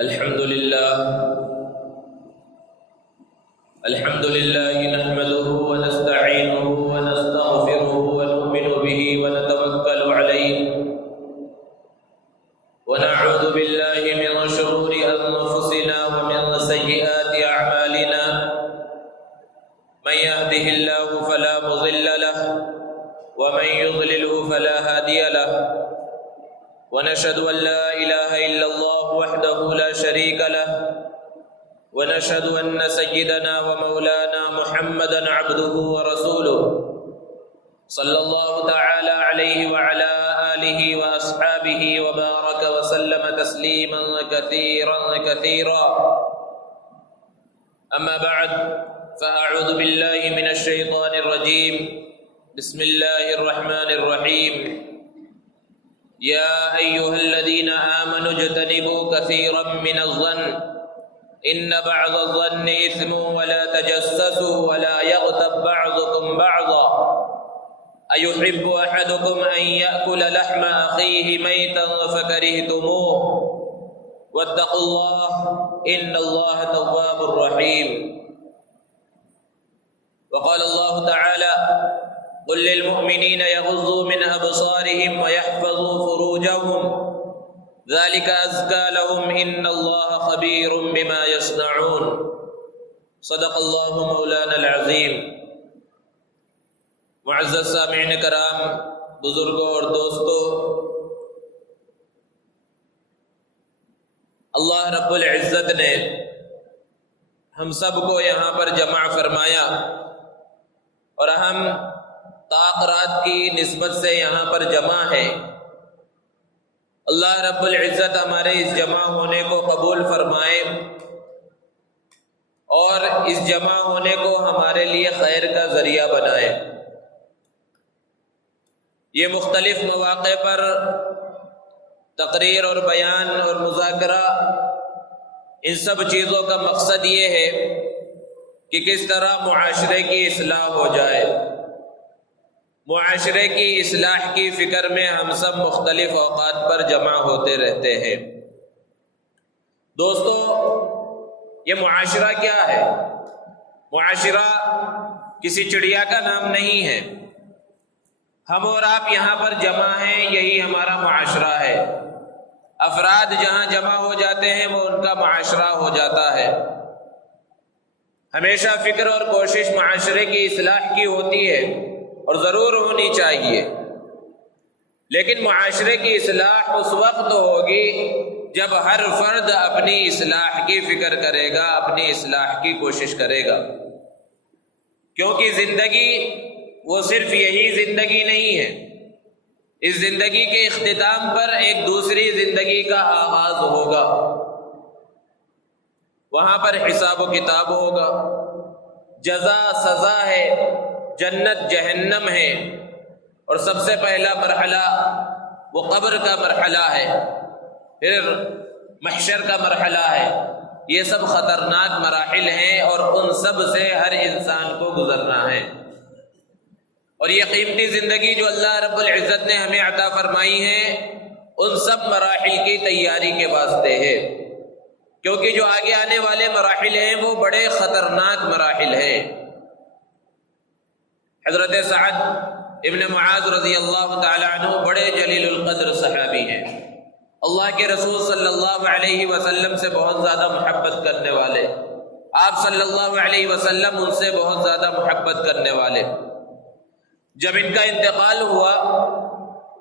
الحمد لله نحمده ونستعينه ونستغفره ونؤمن به ونتوكل عليه ونعوذ بالله من شرور أنفسنا ومن سيئات أعمالنا من يهده الله فلا مضل له ومن يضلله فلا هادي له ونشهد أن لا إله إلا الله وحده لا شريك له ونشهد أن سيدنا ومولانا محمدا عبده ورسوله صلى الله تعالى عليه وعلى آله وأصحابه وبارك وسلم تسليما كثيرا أما بعد فأعوذ بالله من الشيطان الرجيم بسم الله الرحمن الرحيم يا أيها الذين آمنوا اجتنبوا كثيرا من الظن إن بعض الظن إثم ولا تجسسوا ولا يغتب بعضكم بعضا أيحب أحدكم أن يأكل لحم أخيه ميتا فكرهتموه واتقوا الله إن الله تواب رحيم وقال الله تعالى قل للمؤمنين يغضوا من أبصارهم ويحفظوا فروجهم ذلك أزكى لهم إن الله خبير بما يصنعون صدق الله مولانا العظيم معزز سامعین کرام، بزرگوں اور دوستوں، اللہ رب العزت نے ہم سب کو یہاں پر جمع فرمایا اور ہم طاق رات کی نسبت سے یہاں پر جمع ہے۔ اللہ رب العزت ہمارے اس جمع ہونے کو قبول فرمائے اور اس جمع ہونے کو ہمارے لیے خیر کا ذریعہ بنائے۔ یہ مختلف مواقع پر تقریر اور بیان اور مذاکرہ، ان سب چیزوں کا مقصد یہ ہے کہ کس طرح معاشرے کی اصلاح ہو جائے۔ معاشرے کی اصلاح کی فکر میں ہم سب مختلف اوقات پر جمع ہوتے رہتے ہیں۔ دوستو، یہ معاشرہ کیا ہے؟ معاشرہ کسی چڑیا کا نام نہیں ہے۔ ہم اور آپ یہاں پر جمع ہیں، یہی ہمارا معاشرہ ہے۔ افراد جہاں جمع ہو جاتے ہیں وہ ان کا معاشرہ ہو جاتا ہے۔ ہمیشہ فکر اور کوشش معاشرے کی اصلاح کی ہوتی ہے اور ضرور ہونی چاہیے، لیکن معاشرے کی اصلاح اس وقت ہوگی جب ہر فرد اپنی اصلاح کی فکر کرے گا، اپنی اصلاح کی کوشش کرے گا، کیونکہ زندگی وہ صرف یہی زندگی نہیں ہے۔ اس زندگی کے اختتام پر ایک دوسری زندگی کا آغاز ہوگا، وہاں پر حساب و کتاب ہوگا، جزا سزا ہے، جنت جہنم ہے، اور سب سے پہلا مرحلہ وہ قبر کا مرحلہ ہے، پھر محشر کا مرحلہ ہے۔ یہ سب خطرناک مراحل ہیں اور ان سب سے ہر انسان کو گزرنا ہے۔ اور یہ قیمتی زندگی جو اللہ رب العزت نے ہمیں عطا فرمائی ہے، ان سب مراحل کی تیاری کے واسطے ہے، کیونکہ جو آگے آنے والے مراحل ہیں وہ بڑے خطرناک مراحل ہیں۔ حضرت سعد ابن معاذ رضی اللہ تعالی عنہ بڑے جلیل القدر صحابی ہیں، اللہ کے رسول صلی اللہ علیہ وسلم سے بہت زیادہ محبت کرنے والے، آپ صلی اللہ علیہ وسلم ان سے بہت زیادہ محبت کرنے والے۔ جب ان کا انتقال ہوا،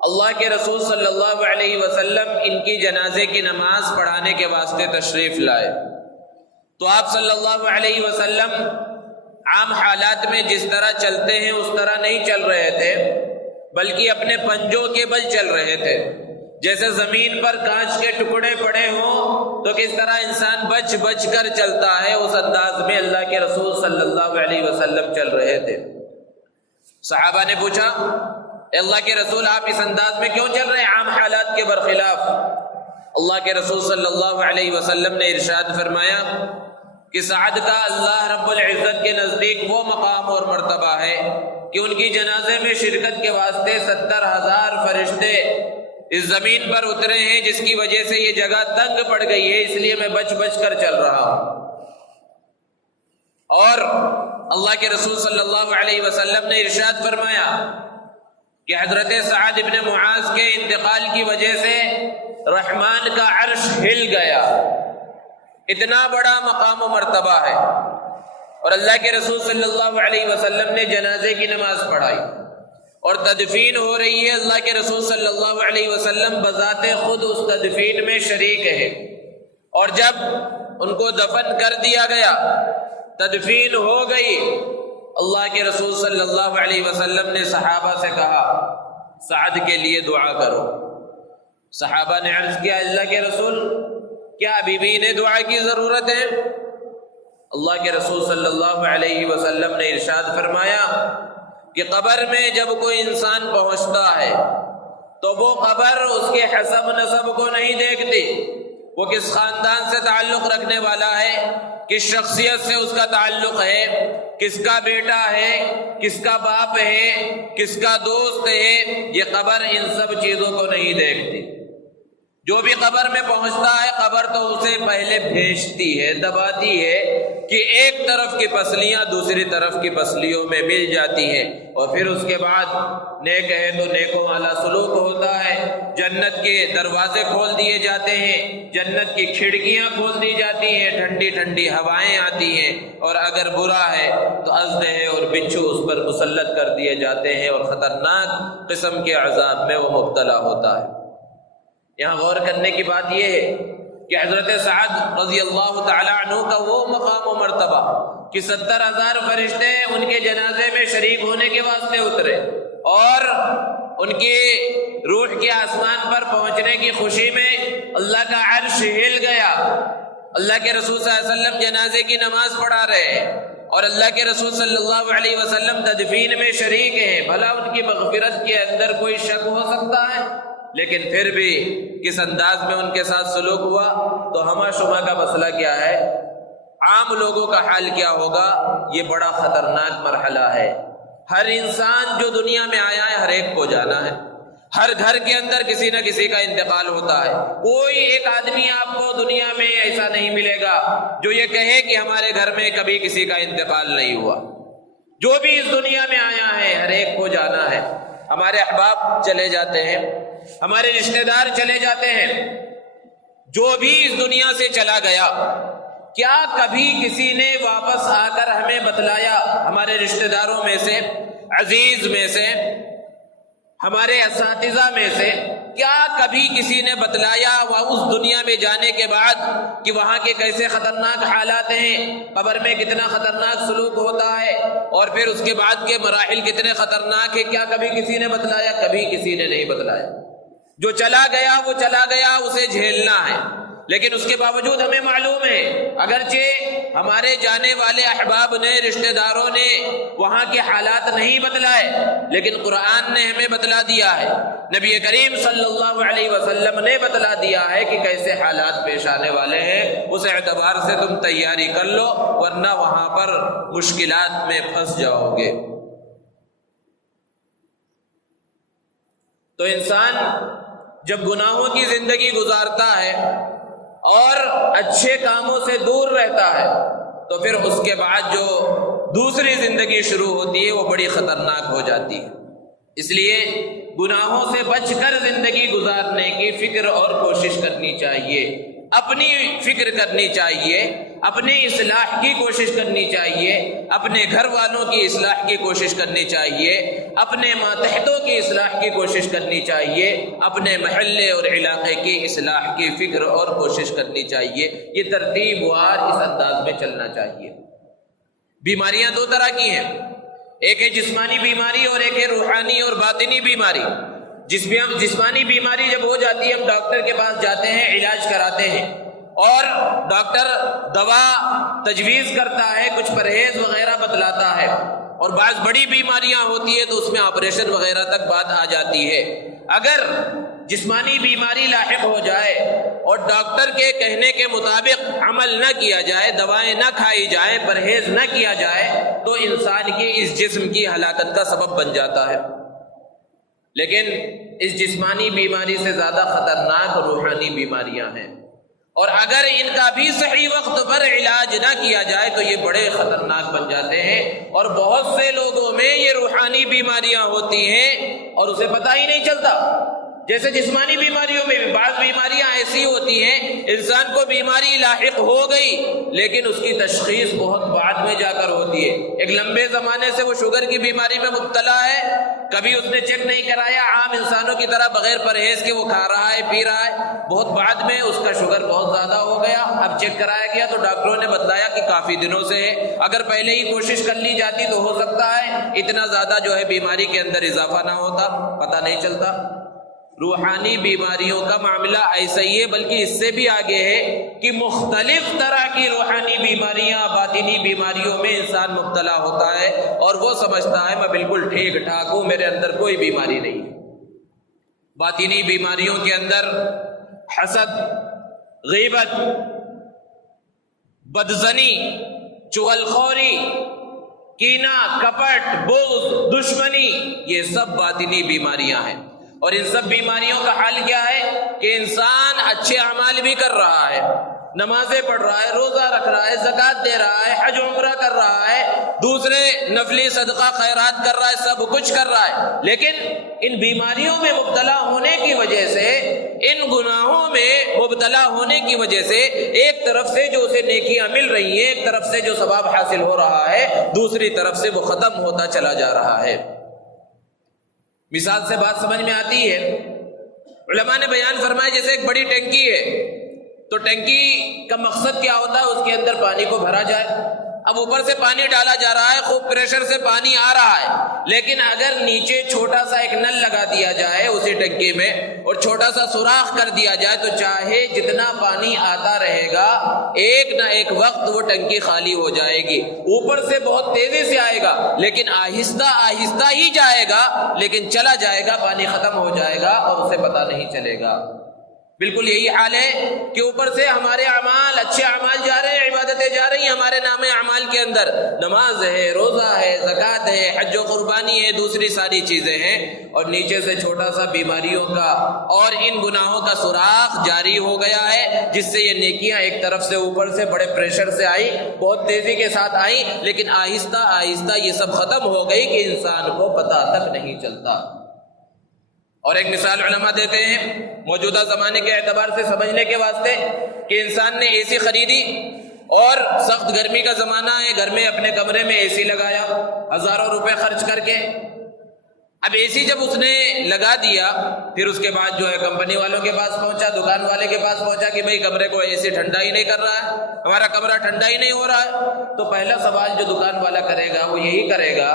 اللہ کے رسول صلی اللہ علیہ وسلم ان کی جنازے کی نماز پڑھانے کے واسطے تشریف لائے، تو آپ صلی اللہ علیہ وسلم عام حالات میں جس طرح چلتے ہیں اس طرح نہیں چل رہے تھے، بلکہ اپنے پنجوں کے بل چل رہے تھے۔ جیسے زمین پر کانچ کے ٹکڑے پڑے ہوں تو کس طرح انسان بچ بچ کر چلتا ہے، اس انداز میں اللہ کے رسول صلی اللہ علیہ وسلم چل رہے تھے۔ صحابہ نے پوچھا، اے اللہ کے رسول، آپ اس انداز میں کیوں چل رہے ہیں عام حالات کے برخلاف؟ اللہ کے رسول صلی اللہ علیہ وسلم نے ارشاد فرمایا کہ سعد کا اللہ رب العزت کے نزدیک وہ مقام اور مرتبہ ہے کہ ان کی جنازے میں شرکت کے واسطے 70,000 فرشتے اس زمین پر اترے ہیں جس کی وجہ سے یہ جگہ تنگ پڑ گئی ہے، اس لیے میں بچ بچ کر چل رہا ہوں۔ اور اللہ کے رسول صلی اللہ علیہ وسلم نے ارشاد فرمایا کہ حضرت سعد بن معاذ کے انتقال کی وجہ سے رحمان کا عرش ہل گیا، اتنا بڑا مقام و مرتبہ ہے۔ اور اللہ کے رسول صلی اللہ علیہ وسلم نے جنازے کی نماز پڑھائی اور تدفین ہو رہی ہے، اللہ کے رسول صلی اللہ علیہ وسلم بذات خود اس تدفین میں شریک ہے۔ اور جب ان کو دفن کر دیا گیا، تدفین ہو گئی، اللہ کے رسول صلی اللہ علیہ وسلم نے صحابہ سے کہا سعد کے لیے دعا کرو۔ صحابہ نے عرض کیا اللہ کے رسول کیا ابھی بھی انہیں دعا کی ضرورت ہے؟ اللہ کے رسول صلی اللہ علیہ وسلم نے ارشاد فرمایا کہ قبر میں جب کوئی انسان پہنچتا ہے تو وہ قبر اس کے حسب نسب کو نہیں دیکھتی، وہ کس خاندان سے تعلق رکھنے والا ہے، کس شخصیت سے اس کا تعلق ہے، کس کا بیٹا ہے، کس کا باپ ہے، کس کا دوست ہے، یہ قبر ان سب چیزوں کو نہیں دیکھتی۔ جو بھی قبر میں پہنچتا ہے قبر تو اسے پہلے بھیجتی ہے، دباتی ہے کہ ایک طرف کی پسلیاں دوسری طرف کی پسلیوں میں مل جاتی ہیں، اور پھر اس کے بعد نیک ہے تو نیکوں والا سلوک ہوتا ہے، جنت کے دروازے کھول دیے جاتے ہیں، جنت کی کھڑکیاں کھول دی جاتی ہیں، ٹھنڈی ٹھنڈی ہوائیں آتی ہیں، اور اگر برا ہے تو اژدہے اور بچھو اس پر مسلط کر دیے جاتے ہیں اور خطرناک قسم کے عذاب میں وہ مبتلا ہوتا ہے۔ یہاں غور کرنے کی بات یہ ہے کہ حضرت سعد رضی اللہ تعالی عنہ کا وہ مقام و مرتبہ کہ 70,000 فرشتے ان کے جنازے میں شریک ہونے کے واسطے اترے، اور ان کی روح کے آسمان پر پہنچنے کی خوشی میں اللہ کا عرش ہل گیا۔ اللہ کے رسول صلی اللہ علیہ وسلم جنازے کی نماز پڑھا رہے ہیں اور اللہ کے رسول صلی اللہ علیہ وسلم تدفین میں شریک ہیں، بھلا ان کی مغفرت کے اندر کوئی شک ہو سکتا ہے؟ لیکن پھر بھی کس انداز میں ان کے ساتھ سلوک ہوا، تو ہمہ شمہ کا مسئلہ کیا ہے، عام لوگوں کا حال کیا ہوگا، یہ بڑا خطرناک مرحلہ ہے۔ ہر انسان جو دنیا میں آیا ہے ہر ایک کو جانا ہے، ہر گھر کے اندر کسی نہ کسی کا انتقال ہوتا ہے۔ کوئی ایک آدمی آپ کو دنیا میں ایسا نہیں ملے گا جو یہ کہے کہ ہمارے گھر میں کبھی کسی کا انتقال نہیں ہوا۔ جو بھی اس دنیا میں آیا ہے ہر ایک کو جانا ہے۔ ہمارے احباب چلے جاتے ہیں، ہمارے رشتہ دار چلے جاتے ہیں، جو بھی اس دنیا سے چلا گیا، کیا کبھی کسی نے واپس آ کر ہمیں بتلایا، ہمارے رشتہ داروں میں سے، عزیز میں سے، ہمارے اساتذہ میں سے، کیا کبھی کسی نے بتلایا اس دنیا میں جانے کے بعد کہ وہاں کے کیسے خطرناک حالات ہیں، قبر میں کتنا خطرناک سلوک ہوتا ہے، اور پھر اس کے بعد کے مراحل کتنے خطرناک ہیں؟ کیا کبھی کسی نے بتلایا؟ کبھی کسی نے نہیں بتلایا۔ جو چلا گیا وہ چلا گیا، اسے جھیلنا ہے، لیکن اس کے باوجود ہمیں معلوم ہے اگرچہ ہمارے جانے والے احباب نے، رشتہ داروں نے وہاں کے حالات نہیں بتلائے، لیکن قرآن نے ہمیں بتلا دیا ہے، نبی کریم صلی اللہ علیہ وسلم نے بتلا دیا ہے کہ کیسے حالات پیش آنے والے ہیں۔ اس اعتبار سے تم تیاری کر لو، ورنہ وہاں پر مشکلات میں پھنس جاؤ گے۔ تو انسان جب گناہوں کی زندگی گزارتا ہے اور اچھے کاموں سے دور رہتا ہے تو پھر اس کے بعد جو دوسری زندگی شروع ہوتی ہے وہ بڑی خطرناک ہو جاتی ہے۔ اس لیے گناہوں سے بچ کر زندگی گزارنے کی فکر اور کوشش کرنی چاہیے، اپنی فکر کرنی چاہیے، اپنی اصلاح کی کوشش کرنی چاہیے، اپنے گھر والوں کی اصلاح کی کوشش کرنی چاہیے، اپنے ماتحتوں کی اصلاح کی کوشش کرنی چاہیے، اپنے محلے اور علاقے کی اصلاح کی فکر اور کوشش کرنی چاہیے۔ یہ ترتیب وار اس انداز میں چلنا چاہیے۔ بیماریاں دو طرح کی ہیں، ایک ہے جسمانی بیماری اور ایک ہے روحانی اور باطنی بیماری۔ جسمانی بیماری جب ہو جاتی ہے ہم ڈاکٹر کے پاس جاتے ہیں، علاج کراتے ہیں، اور ڈاکٹر دوا تجویز کرتا ہے، کچھ پرہیز وغیرہ بتلاتا ہے، اور بعض بڑی بیماریاں ہوتی ہے تو اس میں آپریشن وغیرہ تک بات آ جاتی ہے۔ اگر جسمانی بیماری لاحق ہو جائے اور ڈاکٹر کے کہنے کے مطابق عمل نہ کیا جائے، دوائیں نہ کھائی جائیں، پرہیز نہ کیا جائے، تو انسان کی اس جسم کی ہلاکت کا سبب بن جاتا ہے۔ لیکن اس جسمانی بیماری سے زیادہ خطرناک روحانی بیماریاں ہیں، اور اگر ان کا بھی صحیح وقت پر علاج نہ کیا جائے تو یہ بڑے خطرناک بن جاتے ہیں، اور بہت سے لوگوں میں یہ روحانی بیماریاں ہوتی ہیں اور اسے پتہ ہی نہیں چلتا۔ جیسے جسمانی بیماریوں میں بھی بعض بیماریاں ایسی ہوتی ہیں انسان کو بیماری لاحق ہو گئی لیکن اس کی تشخیص بہت بعد میں جا کر ہوتی ہے۔ ایک لمبے زمانے سے وہ شوگر کی بیماری میں مبتلا ہے، کبھی اس نے چیک نہیں کرایا، عام انسانوں کی طرح بغیر پرہیز کے وہ کھا رہا ہے پی رہا ہے، بہت بعد میں اس کا شوگر بہت زیادہ ہو گیا، اب چیک کرایا گیا تو ڈاکٹروں نے بتایا کہ کافی دنوں سے ہے، اگر پہلے ہی کوشش کر لی جاتی تو ہو سکتا ہے اتنا زیادہ جو ہے بیماری کے اندر اضافہ نہ ہوتا، پتہ نہیں چلتا۔ روحانی بیماریوں کا معاملہ ایسا ہی ہے، بلکہ اس سے بھی آگے ہے کہ مختلف طرح کی روحانی بیماریاں، باطنی بیماریوں میں انسان مبتلا ہوتا ہے اور وہ سمجھتا ہے میں بالکل ٹھیک ٹھاک ہوں، میرے اندر کوئی بیماری نہیں ہے۔ باطنی بیماریوں کے اندر حسد، غیبت، بدزنی، چغلخوری، کینہ، کپٹ، بغض، دشمنی، یہ سب باطنی بیماریاں ہیں، اور ان سب بیماریوں کا حل کیا ہے کہ انسان اچھے اعمال بھی کر رہا ہے، نمازیں پڑھ رہا ہے، روزہ رکھ رہا ہے، زکوٰۃ دے رہا ہے، حج عمرہ کر رہا ہے، دوسرے نفلی صدقہ خیرات کر رہا ہے، سب کچھ کر رہا ہے، لیکن ان بیماریوں میں مبتلا ہونے کی وجہ سے، ان گناہوں میں مبتلا ہونے کی وجہ سے ایک طرف سے جو اسے نیکیاں مل رہی ہیں، ایک طرف سے جو ثواب حاصل ہو رہا ہے، دوسری طرف سے وہ ختم ہوتا چلا جا رہا ہے۔ مثال سے بات سمجھ میں آتی ہے، علماء نے بیان فرمایا جیسے ایک بڑی ٹینکی ہے، تو ٹینکی کا مقصد کیا ہوتا ہے؟ اس کے اندر پانی کو بھرا جائے، اب اوپر سے پانی ڈالا جا رہا ہے، خوب پریشر سے پانی آ رہا ہے، لیکن اگر نیچے چھوٹا سا ایک نل لگا دیا جائے اسی ٹینکی میں اور چھوٹا سا سوراخ کر دیا جائے تو چاہے جتنا پانی آتا رہے گا ایک نہ ایک وقت وہ ٹنکی خالی ہو جائے گی۔ اوپر سے بہت تیزی سے آئے گا لیکن آہستہ آہستہ ہی جائے گا، لیکن چلا جائے گا، پانی ختم ہو جائے گا اور اسے پتہ نہیں چلے گا۔ بالکل یہی حال ہے کہ اوپر سے ہمارے اعمال، اچھے اعمال جا رہے ہیں، عبادتیں جا رہی ہیں ہمارے نام اعمال کے اندر، نماز ہے، روزہ ہے، زکوٰۃ ہے، حج و قربانی ہے، دوسری ساری چیزیں ہیں، اور نیچے سے چھوٹا سا بیماریوں کا اور ان گناہوں کا سوراخ جاری ہو گیا ہے، جس سے یہ نیکیاں ایک طرف سے اوپر سے بڑے پریشر سے آئی، بہت تیزی کے ساتھ آئی، لیکن آہستہ آہستہ یہ سب ختم ہو گئی کہ انسان کو پتہ تک نہیں چلتا۔ اور ایک مثال علماء دیتے ہیں موجودہ زمانے کے اعتبار سے سمجھنے کے واسطے کہ انسان نے اے سی خریدی اور سخت گرمی کا زمانہ ہے، گھر میں اپنے کمرے میں اے سی لگایا ہزاروں روپے خرچ کر کے، اب اے سی جب اس نے لگا دیا پھر اس کے بعد جو ہے کمپنی والوں کے پاس پہنچا، دکان والے کے پاس پہنچا کہ بھئی کمرے کو اے سی ٹھنڈا ہی نہیں کر رہا ہے، ہمارا کمرہ ٹھنڈا ہی نہیں ہو رہا ہے، تو پہلا سوال جو دکان والا کرے گا وہ یہی کرے گا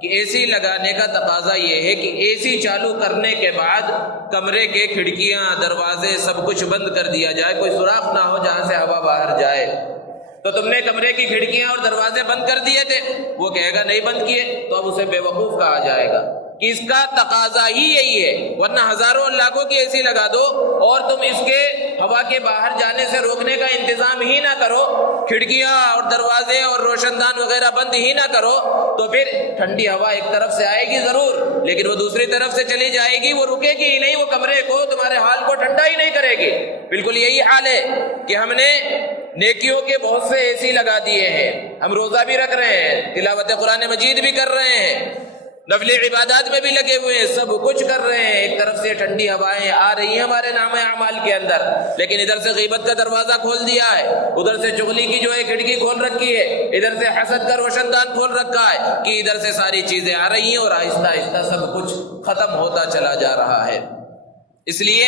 کہ اے سی لگانے کا تقاضا یہ ہے کہ اے سی چالو کرنے کے بعد کمرے کے کھڑکیاں، دروازے سب کچھ بند کر دیا جائے، کوئی سوراخ نہ ہو جہاں سے ہوا باہر جائے۔ تو تم نے کمرے کی کھڑکیاں اور دروازے بند کر دیے تھے، وہ کہے گا نہیں بند کیے، تو اب اسے بے وقوف کہا جائے گا کہ اس کا تقاضا ہی یہی ہے، ورنہ ہزاروں لاکھوں کی اے سی لگا دو اور تم اس کے ہوا کے باہر جانے سے روکنے کا انتظام ہی نہ کرو، کھڑکیاں اور دروازے اور روشن دان وغیرہ بند ہی نہ کرو، تو پھر ٹھنڈی ہوا ایک طرف سے آئے گی ضرور، لیکن وہ دوسری طرف سے چلی جائے گی، وہ رکے گی ہی نہیں، وہ کمرے کو، تمہارے حال کو ٹھنڈا ہی نہیں کرے گی۔ بالکل یہی حال ہے کہ ہم نے نیکیوں کے بہت سے اے سی لگا دیے ہیں، ہم روزہ بھی رکھ رہے ہیں، تلاوت قرآن مجید بھی کر رہے ہیں، نفلی عبادات میں بھی لگے ہوئے ہیں، سب کچھ کر رہے ہیں، ایک طرف سے ٹھنڈی ہوائیں آ رہی ہیں ہمارے نام اعمال کے اندر، لیکن ادھر سے غیبت کا دروازہ کھول دیا ہے، ادھر سے چغلی کی جو ہے کھڑکی کھول رکھی ہے، ادھر سے حسد کا روشن دان کھول رکھا ہے کہ ادھر سے ساری چیزیں آ رہی ہیں اور آہستہ آہستہ سب کچھ ختم ہوتا چلا جا رہا ہے۔ اس لیے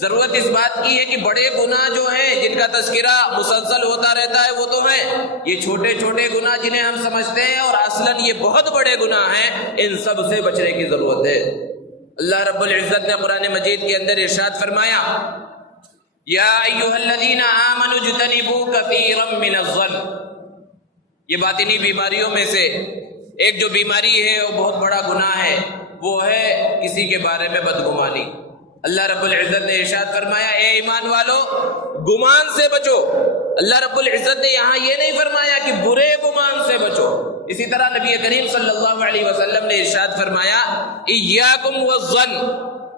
ضرورت اس بات کی ہے کہ بڑے گناہ جو ہیں جن کا تذکرہ مسلسل ہوتا رہتا ہے وہ تو ہیں، یہ چھوٹے چھوٹے گناہ جنہیں ہم سمجھتے ہیں اور اصلاً یہ بہت بڑے گناہ ہیں، ان سب سے بچنے کی ضرورت ہے۔ اللہ رب العزت نے قرآن مجید کے اندر ارشاد فرمایا یا ایھا الذین آمنوا اجتنبوا کثیرا من الظن، یہ باطنی بیماریوں میں سے ایک جو بیماری ہے وہ بہت بڑا گناہ ہے، وہ ہے کسی کے بارے میں بدگمانی۔ اللہ رب العزت نے ارشاد فرمایا اے ایمان والو گمان سے بچو، اللہ رب العزت نے یہاں یہ نہیں فرمایا کہ برے گمان سے بچو. اسی طرح نبی کریم صلی اللہ علیہ وسلم نے ارشاد فرمایا ایاکم والظن،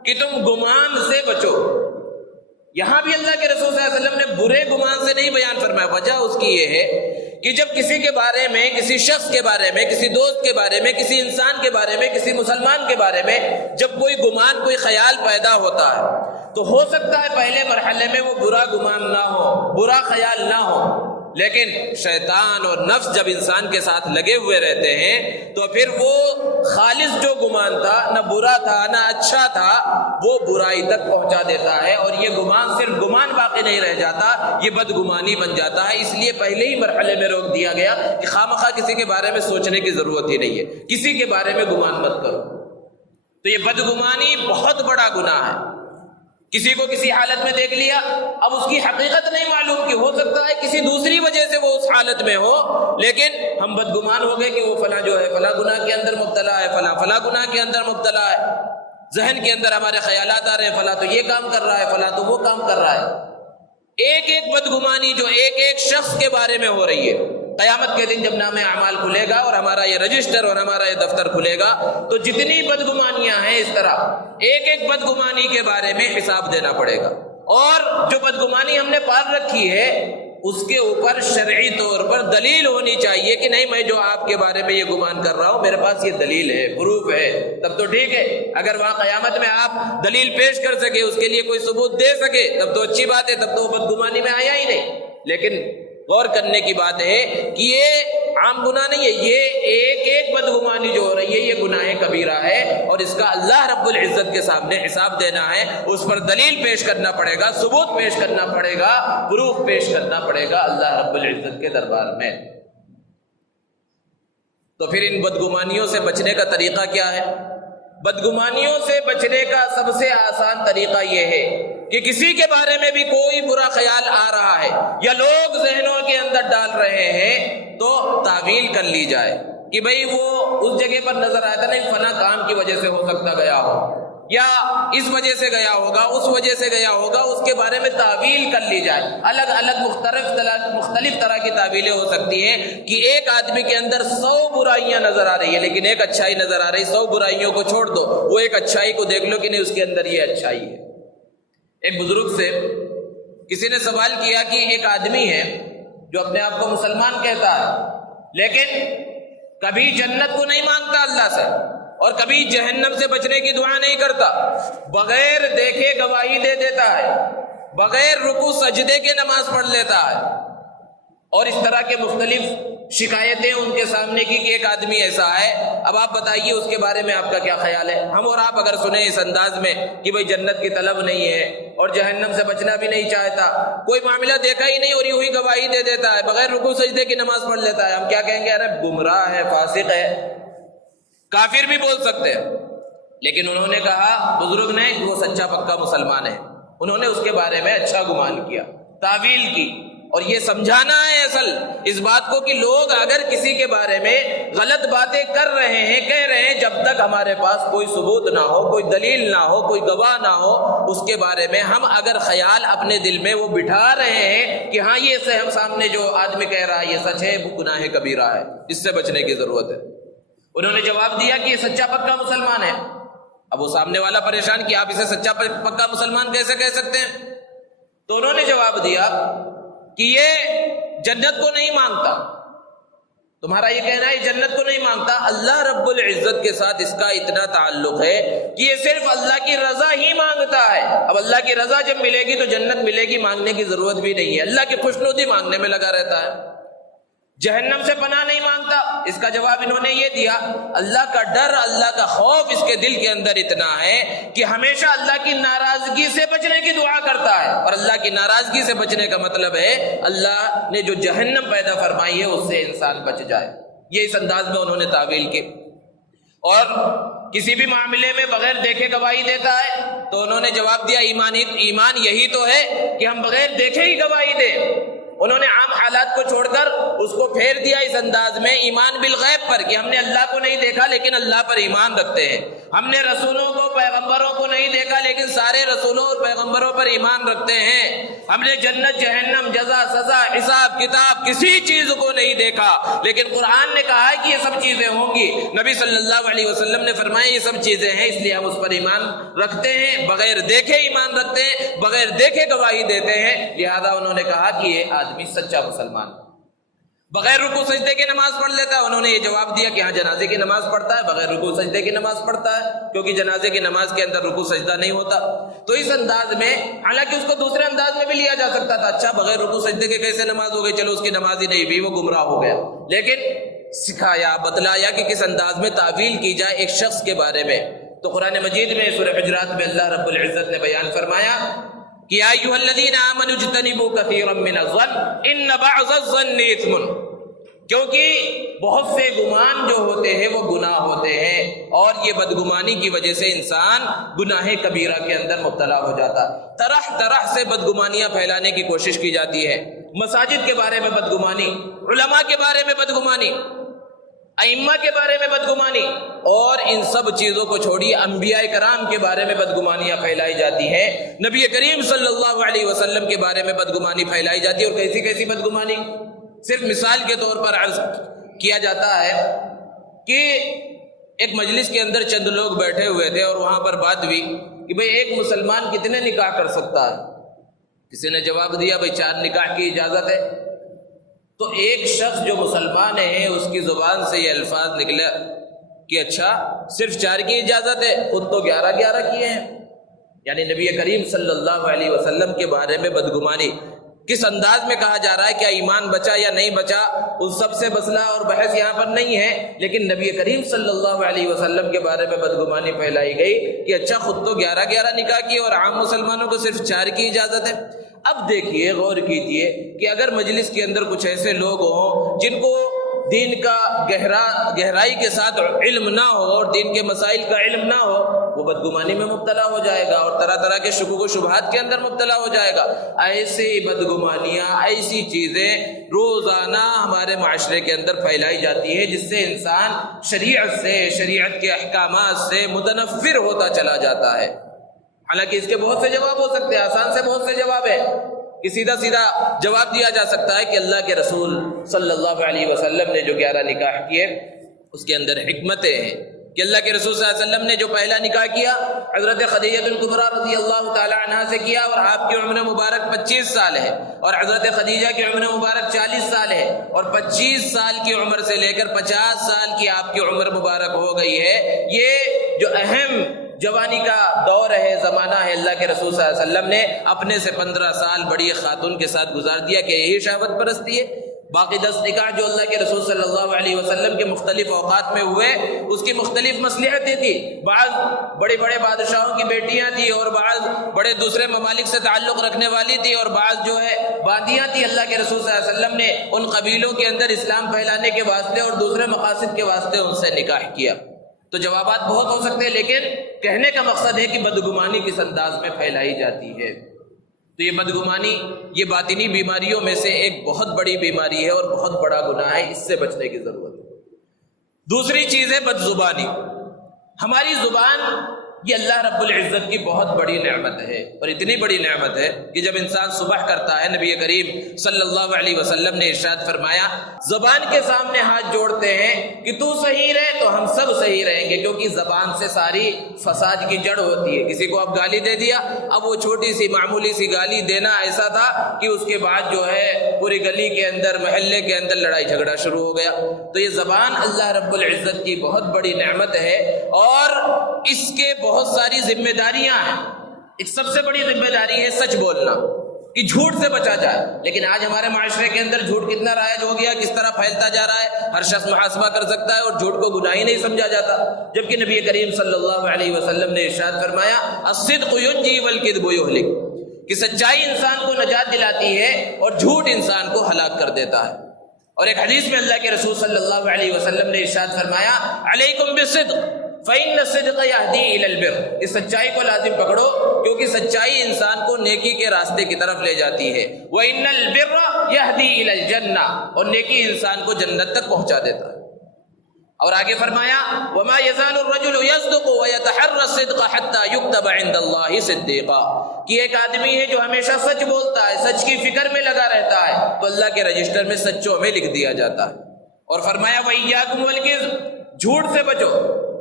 کہ تم گمان سے بچو. یہاں بھی اللہ کے رسول صلی اللہ علیہ وسلم نے برے گمان سے نہیں بیان فرمایا. وجہ اس کی یہ ہے کہ جب کسی کے بارے میں، کسی شخص کے بارے میں، کسی دوست کے بارے میں، کسی انسان کے بارے میں، کسی مسلمان کے بارے میں جب کوئی گمان، کوئی خیال پیدا ہوتا ہے تو ہو سکتا ہے پہلے مرحلے میں وہ برا گمان نہ ہو، برا خیال نہ ہو، لیکن شیطان اور نفس جب انسان کے ساتھ لگے ہوئے رہتے ہیں تو پھر وہ خالص جو گمان تھا، نہ برا تھا نہ اچھا تھا، وہ برائی تک پہنچا دیتا ہے، اور یہ گمان صرف گمان باقی نہیں رہ جاتا، یہ بدگمانی بن جاتا ہے. اس لیے پہلے ہی مرحلے میں روک دیا گیا کہ خواہ کسی کے بارے میں سوچنے کی ضرورت ہی نہیں ہے، کسی کے بارے میں گمان مت کرو. تو یہ بدگمانی بہت بڑا گناہ ہے. کسی کو کسی حالت میں دیکھ لیا، اب اس کی حقیقت نہیں معلوم، کہ ہو سکتا ہے کسی دوسری وجہ سے وہ اس حالت میں ہو، لیکن ہم بدگمان ہو گئے کہ وہ فلاں جو ہے فلاں گناہ کے اندر مبتلا ہے، فلاں گناہ کے اندر مبتلا ہے. ذہن کے اندر ہمارے خیالات آ رہے ہیں، فلاں تو یہ کام کر رہا ہے، فلاں تو وہ کام کر رہا ہے. ایک ایک بدگمانی جو ایک ایک شخص کے بارے میں ہو رہی ہے، قیامت کے دن جب نام اعمال کھلے گا اور ہمارا یہ رجسٹر اور ہمارا یہ دفتر کھلے گا تو جتنی بدگمانیاں ہیں اس طرح ایک ایک بدگمانی کے بارے میں حساب دینا پڑے گا. اور جو بدگمانی ہم نے پال رکھی ہے اس کے اوپر شرعی طور پر دلیل ہونی چاہیے کہ نہیں، میں جو آپ کے بارے میں یہ گمان کر رہا ہوں میرے پاس یہ دلیل ہے، پروف ہے، تب تو ٹھیک ہے. اگر وہاں قیامت میں آپ دلیل پیش کر سکے، اس کے لیے کوئی ثبوت دے سکے، تب تو اچھی بات ہے، تب تو وہ بدگمانی میں آیا ہی نہیں. لیکن غور کرنے کی بات ہے کہ یہ عام گناہ نہیں ہے، یہ ایک ایک بدگمانی جو ہو رہی ہے یہ گناہ کبیرہ ہے، اور اس کا اللہ رب العزت کے سامنے حساب دینا ہے. اس پر دلیل پیش کرنا پڑے گا، ثبوت پیش کرنا پڑے گا، پروف پیش کرنا پڑے گا اللہ رب العزت کے دربار میں. تو پھر ان بدگمانیوں سے بچنے کا طریقہ کیا ہے؟ بدگمانیوں سے بچنے کا سب سے آسان طریقہ یہ ہے کہ کسی کے بارے میں بھی کوئی برا خیال آ رہا ہے یا لوگ ذہنوں کے اندر ڈال رہے ہیں تو تعویل کر لی جائے کہ بھئی وہ اس جگہ پر نظر آیا تھا، نہیں فلاں کام کی وجہ سے ہو سکتا گیا ہو، یا اس وجہ سے گیا ہوگا، اس وجہ سے گیا ہوگا، اس کے بارے میں تعویل کر لی جائے. الگ الگ مختلف طرح کی تعویلیں ہو سکتی ہیں کہ ایک آدمی کے اندر 100 برائیاں نظر آ رہی ہے لیکن ایک اچھائی نظر آ رہی، 100 برائیوں کو چھوڑ دو، وہ ایک اچھائی کو دیکھ لو کہ نہیں اس کے اندر یہ اچھائی ہے. ایک بزرگ سے کسی نے سوال کیا کہ ایک آدمی ہے جو اپنے آپ کو مسلمان کہتا ہے لیکن کبھی جنت کو نہیں مانگتا اللہ سے اور کبھی جہنم سے بچنے کی دعا نہیں کرتا، بغیر دیکھے گواہی دے دیتا ہے، بغیر رکوع سجدے کے نماز پڑھ لیتا ہے، اور اس طرح کے مختلف شکایتیں ان کے سامنے کی کہ ایک آدمی ایسا ہے. اب آپ بتائیے اس کے بارے میں آپ کا کیا خیال ہے؟ ہم اور آپ اگر سنیں اس انداز میں کہ بھئی جنت کی طلب نہیں ہے اور جہنم سے بچنا بھی نہیں چاہتا، کوئی معاملہ دیکھا ہی نہیں اور یوں ہی گواہی دے دیتا ہے، بغیر رکوع سجدے کی نماز پڑھ لیتا ہے، ہم کیا کہیں گے؟ ارے گمراہ ہے، فاسق ہے، کافر بھی بول سکتے ہیں. لیکن انہوں نے کہا، بزرگ نے، وہ سچا پکا مسلمان ہے، انہوں نے اس کے بارے میں اچھا گمان کیا، تعویل کی، اور یہ سمجھانا ہے اصل اس بات کو کہ لوگ اگر کسی کے بارے میں غلط باتیں کر رہے ہیں، کہہ رہے ہیں، جب تک ہمارے پاس کوئی ثبوت نہ ہو، کوئی دلیل نہ ہو، کوئی گواہ نہ ہو، اس کے بارے میں ہم اگر خیال اپنے دل میں وہ بٹھا رہے ہیں کہ ہاں یہ ہم سامنے جو آدمی کہہ رہا ہے یہ سچ ہے، وہ گناہ کبیرہ ہے، اس سے بچنے کی ضرورت ہے. انہوں نے جواب دیا کہ یہ سچا پکا مسلمان ہے. اب وہ سامنے والا پریشان کہ آپ اسے سچا پکا مسلمان کیسے کہہ سکتے ہیں؟ تو انہوں نے جواب دیا کہ یہ جنت کو نہیں مانگتا. تمہارا یہ کہنا ہے جنت کو نہیں مانگتا، اللہ رب العزت کے ساتھ اس کا اتنا تعلق ہے کہ یہ صرف اللہ کی رضا ہی مانگتا ہے. اب اللہ کی رضا جب ملے گی تو جنت ملے گی، مانگنے کی ضرورت بھی نہیں ہے. اللہ کی خوشنودی مانگنے میں لگا رہتا ہے. جہنم سے پناہ نہیں مانگتا. اس کا جواب انہوں نے یہ دیا، اللہ کا ڈر، اللہ کا خوف اس کے دل کے اندر اتنا ہے کہ ہمیشہ اللہ کی ناراضگی سے بچنے کی دعا کرتا ہے. اور اللہ کی ناراضگی سے بچنے کا مطلب ہے اللہ نے جو جہنم پیدا فرمائی ہے اس سے انسان بچ جائے. یہ اس انداز میں انہوں نے تعویل کی. اور کسی بھی معاملے میں بغیر دیکھے گواہی دیتا ہے تو انہوں نے جواب دیا ایمان یہی تو ہے کہ ہم بغیر دیکھے ہی گواہی دیں. انہوں نے عام حالات کو چھوڑ کر اس کو پھیر دیا اس انداز میں ایمان بالغیب پر کہ ہم نے اللہ کو نہیں دیکھا لیکن اللہ پر ایمان رکھتے ہیں، ہم نے رسولوں کو پیغمبروں کو نہیں دیکھا لیکن سارے رسولوں اور پیغمبروں پر ایمان رکھتے ہیں، ہم نے جنت جہنم جزا سزا حساب کتاب کسی چیز کو نہیں دیکھا لیکن قرآن نے کہا ہے کہ یہ سب چیزیں ہوں گی، نبی صلی اللہ علیہ وسلم نے فرمایا یہ سب چیزیں ہیں اس لیے ہم اس پر ایمان رکھتے ہیں، بغیر دیکھے ایمان رکھتے ہیں، بغیر دیکھے گواہی دیتے ہیں، لہذا انہوں نے کہا کہ یہ آدمی سچا مسلمان بغیر رکوع سجدے کے نماز پڑھ لیتا ہے۔ انہوں نے یہ جواب دیا کہ ہاں جنازے کی نماز پڑھتا ہے، بغیر رکوع سجدے کی نماز پڑھتا ہے، کیونکہ جنازے کی نماز کے اندر رکوع سجدہ نہیں ہوتا۔ تو اس انداز میں، حالانکہ اس کو دوسرے انداز میں بھی لیا جا سکتا تھا، اچھا بغیر رکوع سجدے کے کیسے نماز ہو گئی، چلو اس کی نماز ہی نہیں بھی، وہ گمراہ ہو گیا، لیکن سکھایا بتلایا کہ کس انداز میں تعویل کی جائے ایک شخص کے بارے میں۔ تو قرآن مجید میں سورہ حجرات میں اللہ رب العزت نے بیان فرمایا کہ یا ایھا الذین آمنوا اجتنبوا کثیرا من الظن ان بعض الظن اثم، کیونکہ بہت سے گمان جو ہوتے ہیں وہ گناہ ہوتے ہیں اور یہ بدگمانی کی وجہ سے انسان گناہ کبیرہ کے اندر مبتلا ہو جاتا ہے۔ طرح طرح سے بدگمانیاں پھیلانے کی کوشش کی جاتی ہے، مساجد کے بارے میں بدگمانی، علماء کے بارے میں بدگمانی، ائمہ کے بارے میں بدگمانی، اور ان سب چیزوں کو چھوڑیے انبیاء کرام کے بارے میں بدگمانیاں پھیلائی جاتی ہیں، نبی کریم صلی اللہ علیہ وسلم کے بارے میں بدگمانی پھیلائی جاتی ہے۔ اور کیسی کیسی بدگمانی، صرف مثال کے طور پر عرض کیا جاتا ہے کہ ایک مجلس کے اندر چند لوگ بیٹھے ہوئے تھے اور وہاں پر بات ہوئی کہ بھئی ایک مسلمان کتنے نکاح کر سکتا ہے؟ کسی نے جواب دیا بھئی 4 نکاح کی اجازت ہے۔ تو ایک شخص جو مسلمان ہے اس کی زبان سے یہ الفاظ نکلے کہ اچھا صرف 4 کی اجازت ہے، خود تو 11 کیے ہیں۔ یعنی نبی کریم صلی اللہ علیہ وسلم کے بارے میں بدگمانی کس انداز میں کہا جا رہا ہے، کیا ایمان بچا یا نہیں بچا، ان سب سے مسئلہ اور بحث یہاں پر نہیں ہے، لیکن نبی کریم صلی اللہ علیہ وسلم کے بارے میں بدگمانی پھیلائی گئی کہ اچھا خود تو 11 نکاح کیے اور عام مسلمانوں کو صرف 4 کی اجازت ہے۔ اب دیکھیے، غور کیجئے کہ اگر مجلس کے اندر کچھ ایسے لوگ ہوں جن کو دین کا گہرائی کے ساتھ علم نہ ہو اور دین کے مسائل کا علم نہ ہو، وہ بدگمانی میں مبتلا ہو جائے گا اور طرح طرح کے شکوک و شبہات کے اندر مبتلا ہو جائے گا۔ ایسی بدگمانیاں، ایسی چیزیں روزانہ ہمارے معاشرے کے اندر پھیلائی جاتی ہے جس سے انسان شریعت سے، شریعت کے احکامات سے متنفر ہوتا چلا جاتا ہے۔ حالانکہ اس کے بہت سے جواب ہو سکتے ہیں، آسان سے بہت سے جواب ہیں کہ سیدھا جواب دیا جا سکتا ہے کہ اللہ کے رسول صلی اللہ علیہ وسلم نے جو 11 نکاح کیے اس کے اندر حکمتیں ہیں کہ اللہ کے رسول صلی اللہ علیہ وسلم نے جو پہلا نکاح کیا حضرت خدیجہ الکبریٰ رضی اللہ تعالی عنہا سے کیا اور آپ کی عمر مبارک 25 سال ہے، اور حضرت خدیجہ کی عمر مبارک 40 سال ہے، اور 25 سال کی عمر سے لے کر 50 سال کی آپ کی عمر مبارک ہو گئی ہے۔ یہ جو اہم جوانی کا دور ہے، زمانہ ہے، اللہ کے رسول صلی اللہ علیہ وسلم نے اپنے سے 15 سال بڑی خاتون کے ساتھ گزار دیا کہ یہی شہوت پرستی ہے۔ باقی 10 نکاح جو اللہ کے رسول صلی اللہ علیہ وسلم کے مختلف اوقات میں ہوئے اس کی مختلف مصلحتیں تھی، بعض بڑے بڑے بادشاہوں کی بیٹیاں تھی اور بعض بڑے دوسرے ممالک سے تعلق رکھنے والی تھی، اور بعض جو ہے باندیاں تھی۔ اللہ کے رسول صلی اللہ علیہ وسلم نے ان قبیلوں کے اندر اسلام پھیلانے کے واسطے اور دوسرے مقاصد کے واسطے ان سے نکاح کیا۔ تو جوابات بہت ہو سکتے ہیں، لیکن کہنے کا مقصد ہے کہ بدگمانی کس انداز میں پھیلائی جاتی ہے۔ تو یہ بدگمانی یہ باطنی بیماریوں میں سے ایک بہت بڑی بیماری ہے اور بہت بڑا گناہ ہے، اس سے بچنے کی ضرورت ہے۔ دوسری چیز ہے بدزبانی۔ ہماری زبان یہ اللہ رب العزت کی بہت بڑی نعمت ہے، اور اتنی بڑی نعمت ہے کہ جب انسان صبح کرتا ہے، نبی کریم صلی اللہ علیہ وسلم نے ارشاد فرمایا زبان کے سامنے ہاتھ جوڑتے ہیں کہ تو صحیح رہے تو ہم سب صحیح رہیں گے، کیونکہ زبان سے ساری فساد کی جڑ ہوتی ہے۔ کسی کو اب گالی دے دیا، اب وہ چھوٹی سی معمولی سی گالی دینا ایسا تھا کہ اس کے بعد جو ہے پوری گلی کے اندر، محلے کے اندر لڑائی جھگڑا شروع ہو گیا۔ تو یہ زبان اللہ رب العزت کی بہت بڑی نعمت ہے، اور اس کے بہت ساری ذمہ داریاں ہیں۔ ایک سب سے بڑی ذمہ داری ہے سچ بولنا، کہ جھوٹ سے بچا جائے۔ لیکن آج ہمارے معاشرے کے اندر جھوٹ کتنا رائج ہو گیا، کس طرح پھیلتا جا رہا ہے، ہر شخص محاسبہ کر سکتا ہے اور جھوٹ کو گناہ ہی نہیں سمجھا جاتا، جبکہ نبی کریم صلی اللہ علیہ وسلم نے ارشاد فرمایا الصدق ینجی والکذب یہلک، کہ سچائی انسان کو نجات دلاتی ہے اور جھوٹ انسان کو ہلاک کر دیتا ہے۔ اور ایک حدیث میں اللہ کے رسول صلی اللہ علیہ وسلم نے ارشاد فرمایا علیکم بالصدق فإن الصدق يهدي إلى البر، اس سچائی کو لازم پکڑو کیونکہ سچائی انسان کو نیکی کے راستے کی طرف لے جاتی ہے۔ وإن البر يهدي إلى الجنة، اور نیکی انسان کو جنت تک پہنچا دیتا ہے۔ اور آگے فرمایا وما يزال الرجل يصدق ويتحرى الصدق حتى يكتب عند الله صديقا، کہ ایک آدمی ہے جو ہمیشہ سچ بولتا ہے، سچ کی فکر میں لگا رہتا ہے، تو اللہ کے رجسٹر میں سچوں میں لکھ دیا جاتا ہے۔ اور فرمایا وإياكم والكذب، جھوٹ سے بچو،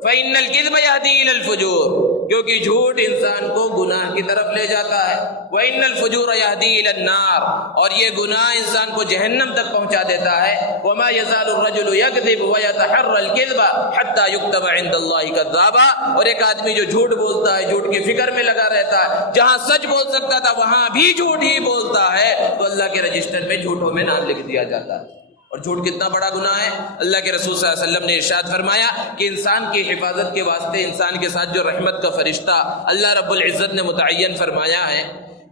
فإن الكذب يهدي إلى الفجور، کیونکہ جھوٹ انسان کو گناہ کی طرف لے جاتا ہے۔ وإن الفجور يهدي إلى النار، اور یہ گناہ انسان کو جہنم تک پہنچا دیتا ہے۔ وما يزال الرجل يكذب ويتحرى الكذب حتى يكتب عند الله كذابا، اور ایک آدمی جو جھوٹ بولتا ہے، جھوٹ کی فکر میں لگا رہتا ہے، جہاں سچ بول سکتا تھا وہاں بھی جھوٹ ہی بولتا ہے، تو اللہ کے رجسٹر میں جھوٹوں میں نام لکھ دیا جاتا ہے۔ اور جھوٹ کتنا بڑا گناہ ہے، اللہ کے رسول صلی اللہ علیہ وسلم نے ارشاد فرمایا کہ انسان کی حفاظت کے واسطے انسان کے ساتھ جو رحمت کا فرشتہ اللہ رب العزت نے متعین فرمایا ہے،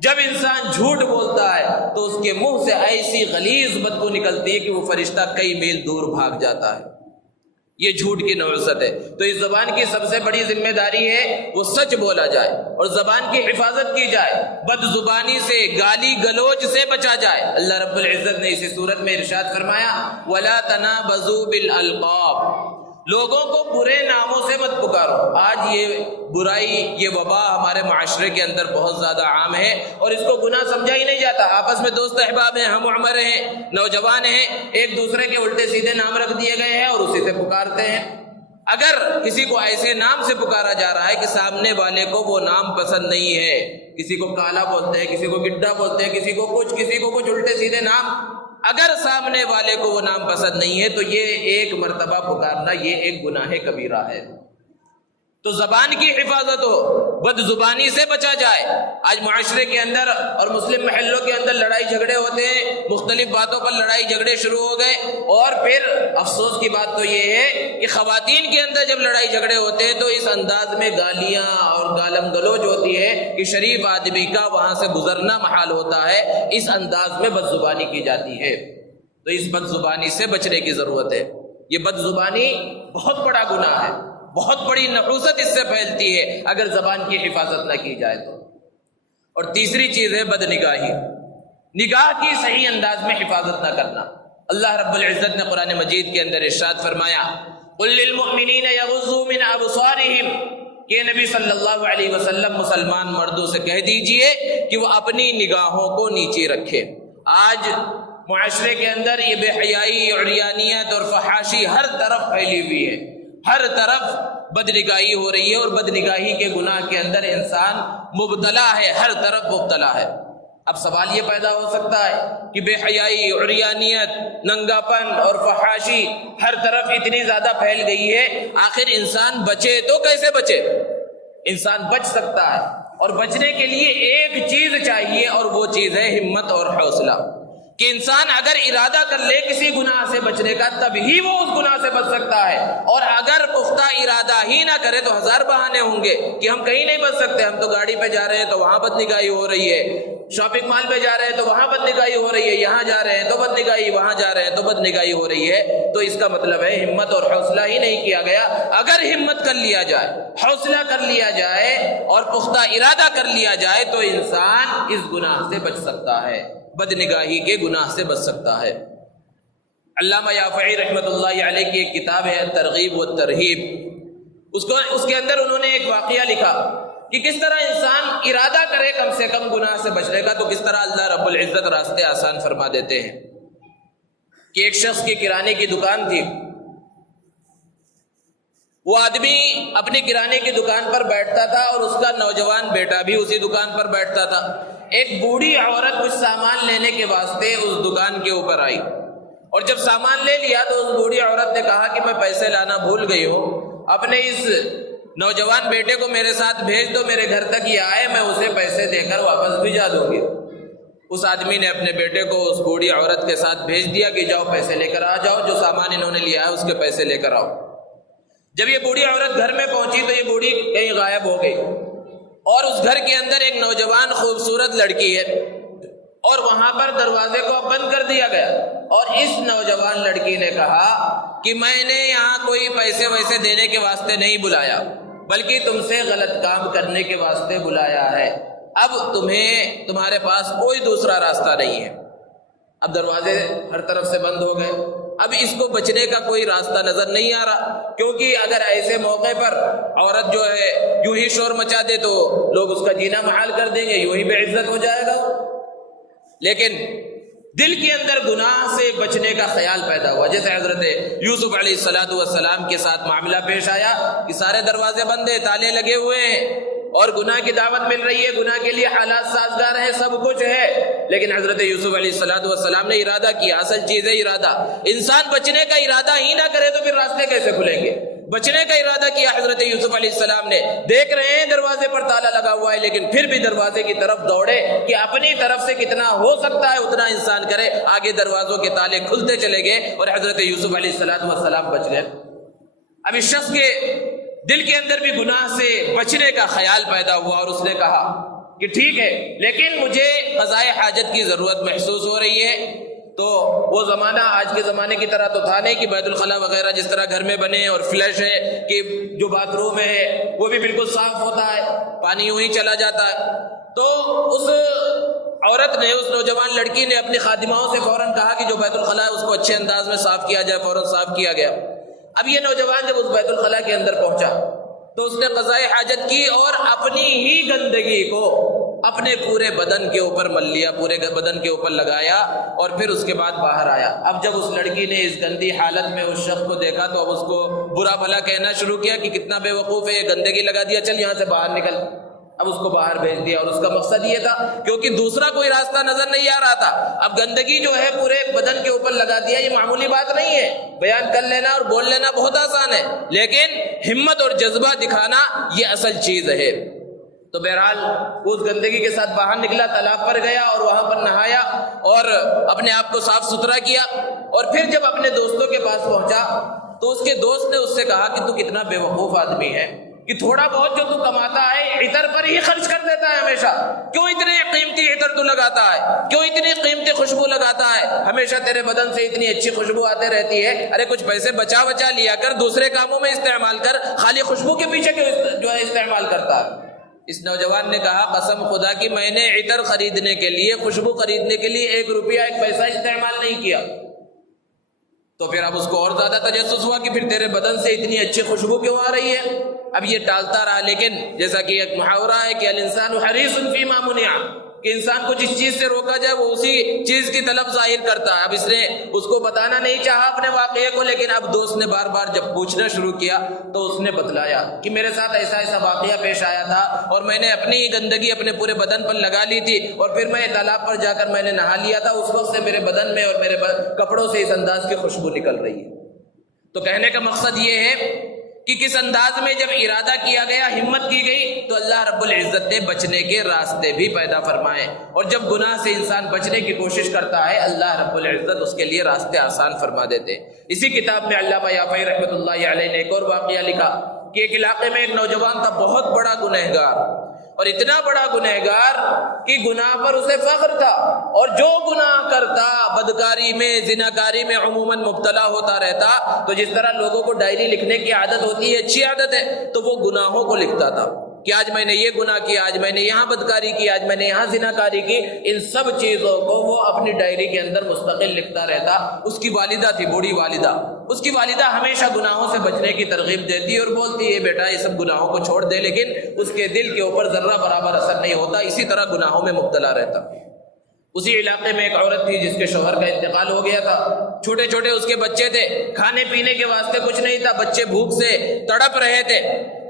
جب انسان جھوٹ بولتا ہے تو اس کے منہ سے ایسی غلیظ بدبو نکلتی ہے کہ وہ فرشتہ کئی میل دور بھاگ جاتا ہے۔ یہ جھوٹ کی نوعیت ہے۔ تو اس زبان کی سب سے بڑی ذمہ داری ہے وہ سچ بولا جائے اور زبان کی حفاظت کی جائے، بد زبانی سے، گالی گلوچ سے بچا جائے۔ اللہ رب العزت نے اسی صورت میں ارشاد فرمایا وَلَا تَنَابَزُوا بِالْأَلْقَابِ، لوگوں کو برے ناموں سے مت پکارو۔ آج یہ برائی، یہ وبا ہمارے معاشرے کے اندر بہت زیادہ عام ہے اور اس کو گناہ سمجھا ہی نہیں جاتا۔ آپس میں دوست احباب ہیں، ہم عمر ہیں، نوجوان ہیں، ایک دوسرے کے الٹے سیدھے نام رکھ دیے گئے ہیں اور اسی سے پکارتے ہیں۔ اگر کسی کو ایسے نام سے پکارا جا رہا ہے کہ سامنے والے کو وہ نام پسند نہیں ہے، کسی کو کالا بولتے ہیں، کسی کو گڈھا بولتے ہیں، کسی کو کچھ الٹے سیدھے نام، اگر سامنے والے کو وہ نام پسند نہیں ہے تو یہ ایک مرتبہ پکارنا یہ ایک گناہ کبیرہ ہے۔ تو زبان کی حفاظت ہو، بد زبانی سے بچا جائے۔ آج معاشرے کے اندر اور مسلم محلوں کے اندر لڑائی جھگڑے ہوتے ہیں، مختلف باتوں پر لڑائی جھگڑے شروع ہو گئے، اور پھر افسوس کی بات تو یہ ہے کہ خواتین کے اندر جب لڑائی جھگڑے ہوتے ہیں تو اس انداز میں گالیاں اور گالم گلوچ ہوتی ہے کہ شریف آدمی کا وہاں سے گزرنا محال ہوتا ہے، اس انداز میں بد زبانی کی جاتی ہے۔ تو اس بد زبانی سے بچنے کی ضرورت ہے۔ یہ بد زبانی بہت بڑا گناہ ہے، بہت بڑی نحوست اس سے پھیلتی ہے اگر زبان کی حفاظت نہ کی جائے تو۔ اور تیسری چیز ہے بد نگاہی، نگاہ کی صحیح انداز میں حفاظت نہ کرنا۔ اللہ رب العزت نے قرآن مجید کے اندر ارشاد فرمایا قُل لِّلْمُؤْمِنِينَ يَغُضُّوا مِنْ أَبْصَارِهِمْ، کہ نبی صلی اللہ علیہ وسلم مسلمان مردوں سے کہہ دیجئے کہ وہ اپنی نگاہوں کو نیچے رکھے۔ آج معاشرے کے اندر یہ بے حیائی، عریانیت اور فحاشی ہر طرف پھیلی ہوئی ہے، ہر طرف بد نگاہی ہو رہی ہے، اور بد نگاہی کے گناہ کے اندر انسان مبتلا ہے، ہر طرف مبتلا ہے۔ اب سوال یہ پیدا ہو سکتا ہے کہ بے حیائی، عریانیت، ننگاپن اور فحاشی ہر طرف اتنی زیادہ پھیل گئی ہے، آخر انسان بچے تو کیسے بچے؟ انسان بچ سکتا ہے، اور بچنے کے لیے ایک چیز چاہیے، اور وہ چیز ہے ہمت اور حوصلہ، کہ انسان اگر ارادہ کر لے کسی گناہ سے بچنے کا تب ہی وہ اس گناہ سے بچ سکتا ہے، اور اگر پختہ ارادہ ہی نہ کرے تو ہزار بہانے ہوں گے کہ ہم کہیں نہیں بچ سکتے، ہم تو گاڑی پہ جا رہے ہیں تو وہاں بد نگاہی ہو رہی ہے، شاپنگ مال پہ جا رہے ہیں تو وہاں بد نگاہی ہو رہی ہے، یہاں جا رہے ہیں تو بد نگاہی، وہاں جا رہے ہیں تو بد نگاہی ہو رہی ہے۔ تو اس کا مطلب ہے ہمت اور حوصلہ ہی نہیں کیا گیا۔ اگر ہمت کر لیا جائے، حوصلہ کر لیا جائے اور پختہ ارادہ کر لیا جائے تو انسان اس گناہ سے بچ سکتا ہے، بد نگاہی کے گناہ سے بچ سکتا ہے۔ علامہ یافعی رحمۃ اللہ علیہ کی ایک کتاب ہے ترغیب و ترہیب، اس کے اندر انہوں نے ایک واقعہ لکھا کہ کس طرح انسان ارادہ کرے کم سے کم گناہ سے بچنے کا تو کس طرح اللہ رب العزت راستے آسان فرما دیتے ہیں۔ کہ ایک شخص کی کرانے کی دکان تھی، وہ آدمی اپنی کرانے کی دکان پر بیٹھتا تھا اور اس کا نوجوان بیٹا بھی اسی دکان پر بیٹھتا تھا۔ ایک بوڑھی عورت کچھ سامان لینے کے واسطے اس دکان کے اوپر آئی، اور جب سامان لے لیا تو اس بوڑھی عورت نے کہا کہ میں پیسے لانا بھول گئی ہوں، اپنے اس نوجوان بیٹے کو میرے ساتھ بھیج دو، میرے گھر تک یہ آئے، میں اسے پیسے دے کر واپس بھیجا دوں گی۔ اس آدمی نے اپنے بیٹے کو اس بوڑھی عورت کے ساتھ بھیج دیا کہ جاؤ پیسے لے کر آ جاؤ، جو سامان انہوں نے لیا ہے اس کے پیسے لے کر آؤ۔ جب یہ بوڑھی عورت گھر میں پہنچی تو یہ بوڑھی کہیں غائب ہو گئی، اور اس گھر کے اندر ایک نوجوان خوبصورت لڑکی ہے، اور وہاں پر دروازے کو بند کر دیا گیا، اور اس نوجوان لڑکی نے کہا کہ میں نے یہاں کوئی پیسے ویسے دینے کے واسطے نہیں بلایا، بلکہ تم سے غلط کام کرنے کے واسطے بلایا ہے۔ اب تمہارے پاس کوئی دوسرا راستہ نہیں ہے۔ اب دروازے ہر طرف سے بند ہو گئے، اب اس کو بچنے کا کوئی راستہ نظر نہیں آ رہا، کیونکہ اگر ایسے موقع پر عورت جو ہے یوں ہی شور مچا دے تو لوگ اس کا جینا محال کر دیں گے، یوں ہی بے عزت ہو جائے گا۔ لیکن دل کے اندر گناہ سے بچنے کا خیال پیدا ہوا، جیسے حضرت یوسف علیہ السلام کے ساتھ معاملہ پیش آیا کہ سارے دروازے بند ہیں، تالے لگے ہوئے ہیں اور گناہ کی دعوت مل رہی ہے، گناہ کے لیے حالات سازگار ہیں، سب کچھ ہے، لیکن حضرت یوسف علیہ السلام نے ارادہ کیا۔ اصل چیز ہے ارادہ۔ انسان بچنے کا ارادہ ہی نہ کرے تو پھر راستے کیسے کھلیں گے؟ بچنے کا ارادہ کیا حضرت یوسف علیہ السلام نے، دیکھ رہے ہیں دروازے پر تالا لگا ہوا ہے، لیکن پھر بھی دروازے کی طرف دوڑے کہ اپنی طرف سے کتنا ہو سکتا ہے اتنا انسان کرے، آگے دروازوں کے تالے کھلتے چلے گئے اور حضرت یوسف علیہ السلام بچ گئے۔ اب اس شخص کے دل کے اندر بھی گناہ سے بچنے کا خیال پیدا ہوا اور اس نے کہا کہ ٹھیک ہے، لیکن مجھے قضائے حاجت کی ضرورت محسوس ہو رہی ہے۔ تو وہ زمانہ آج کے زمانے کی طرح تو تھا نہیں کہ بیت الخلاء وغیرہ جس طرح گھر میں بنے اور فلش ہے کہ جو باتھ روم ہے وہ بھی بالکل صاف ہوتا ہے، پانی یوں ہی چلا جاتا ہے۔ تو اس عورت نے، اس نوجوان لڑکی نے اپنی خادماؤں سے فوراً کہا کہ جو بیت الخلاء ہے اس کو اچھے انداز میں صاف کیا جائے۔ فوراً صاف کیا گیا۔ اب یہ نوجوان جب اس بیت الخلاء کے اندر پہنچا تو اس نے قضائے حاجت کی اور اپنی ہی گندگی کو اپنے پورے بدن کے اوپر مل لیا، پورے بدن کے اوپر لگایا اور پھر اس کے بعد باہر آیا۔ اب جب اس لڑکی نے اس گندی حالت میں اس شخص کو دیکھا تو اب اس کو برا بھلا کہنا شروع کیا کہ کتنا بے وقوف ہے، یہ گندگی لگا دیا، چل یہاں سے باہر نکل۔ اب اس کو باہر بھیج دیا اور اس کا مقصد یہ تھا کیونکہ دوسرا کوئی راستہ نظر نہیں آ رہا تھا۔ اب گندگی جو ہے پورے بدن کے اوپر لگا دیا، یہ معمولی بات نہیں ہے، بیان کر لینا اور بول لینا بہت آسان ہے، لیکن ہمت اور جذبہ دکھانا یہ اصل چیز ہے۔ تو بہرحال اس گندگی کے ساتھ باہر نکلا، تالاب پر گیا اور وہاں پر نہایا اور اپنے آپ کو صاف ستھرا کیا، اور پھر جب اپنے دوستوں کے پاس پہنچا تو اس کے دوست نے اس سے کہا کہ تو کتنا بے وقوف آدمی ہے کہ تھوڑا بہت جو تو کماتا ہے عطر پر ہی خرچ کر دیتا ہے ہمیشہ، کیوں اتنے قیمتی عطر تو لگاتا ہے، کیوں اتنی قیمتی خوشبو لگاتا ہے، ہمیشہ تیرے بدن سے اتنی اچھی خوشبو آتے رہتی ہے، ارے کچھ پیسے بچا لیا کر، دوسرے کاموں میں استعمال کر، خالی خوشبو کے پیچھے کیوں جو ہے استعمال کرتا ہے۔ اس نوجوان نے کہا قسم خدا کی میں نے عطر خریدنے کے لیے، خوشبو خریدنے کے لیے 1 روپیہ 1 پیسہ استعمال نہیں کیا۔ تو پھر اب اس کو اور زیادہ تجسس ہوا کہ پھر تیرے بدن سے اتنی اچھی خوشبو کیوں آ رہی ہے؟ اب یہ ٹالتا رہا، لیکن جیسا کہ ایک محاورہ ہے کہ الانسان حریص فیما منع، کہ انسان کو جس چیز سے روکا جائے وہ اسی چیز کی طلب ظاہر کرتا ہے۔ اب اس نے اس کو بتانا نہیں چاہا اپنے واقعے کو، لیکن اب دوست نے بار بار جب پوچھنا شروع کیا تو اس نے بتلایا کہ میرے ساتھ ایسا ایسا واقعہ پیش آیا تھا اور میں نے اپنی گندگی اپنے پورے بدن پر لگا لی تھی اور پھر میں تالاب پر جا کر میں نے نہا لیا تھا، اس وقت سے میرے بدن میں اور میرے کپڑوں سے اس انداز کی خوشبو نکل رہی ہے۔ تو کہنے کا مقصد یہ ہے کہ کس انداز میں جب ارادہ کیا گیا، ہمت کی گئی، تو اللہ رب العزت نے بچنے کے راستے بھی پیدا فرمائے، اور جب گناہ سے انسان بچنے کی کوشش کرتا ہے اللہ رب العزت اس کے لیے راستے آسان فرما دیتے۔ اسی کتاب میں علامہ یافعی رحمۃ اللہ علیہ نے ایک اور واقعہ لکھا کہ ایک علاقے میں ایک نوجوان تھا، بہت بڑا گنہگار، اور اتنا بڑا گنہگار کہ گناہ پر اسے فخر تھا، اور جو گناہ کرتا بدکاری میں، زناکاری میں عموماً مبتلا ہوتا رہتا، تو جس طرح لوگوں کو ڈائری لکھنے کی عادت ہوتی ہے، اچھی عادت ہے، تو وہ گناہوں کو لکھتا تھا کہ آج میں نے یہ گناہ کیا، آج میں نے یہاں بدکاری کی، آج میں نے یہاں زناکاری کی۔ ان سب چیزوں کو وہ اپنی ڈائری کے اندر مستقل لکھتا رہتا۔ اس کی والدہ تھی، بوڑھی والدہ، اس کی والدہ ہمیشہ گناہوں سے بچنے کی ترغیب دیتی اور بولتی ہے بیٹا یہ سب گناہوں کو چھوڑ دے، لیکن اس کے دل کے اوپر ذرہ برابر اثر نہیں ہوتا، اسی طرح گناہوں میں مبتلا رہتا۔ اسی علاقے میں ایک عورت تھی جس کے شوہر کا انتقال ہو گیا تھا، چھوٹے چھوٹے اس کے بچے تھے، کھانے پینے کے واسطے کچھ نہیں تھا، بچے بھوک سے تڑپ رہے تھے۔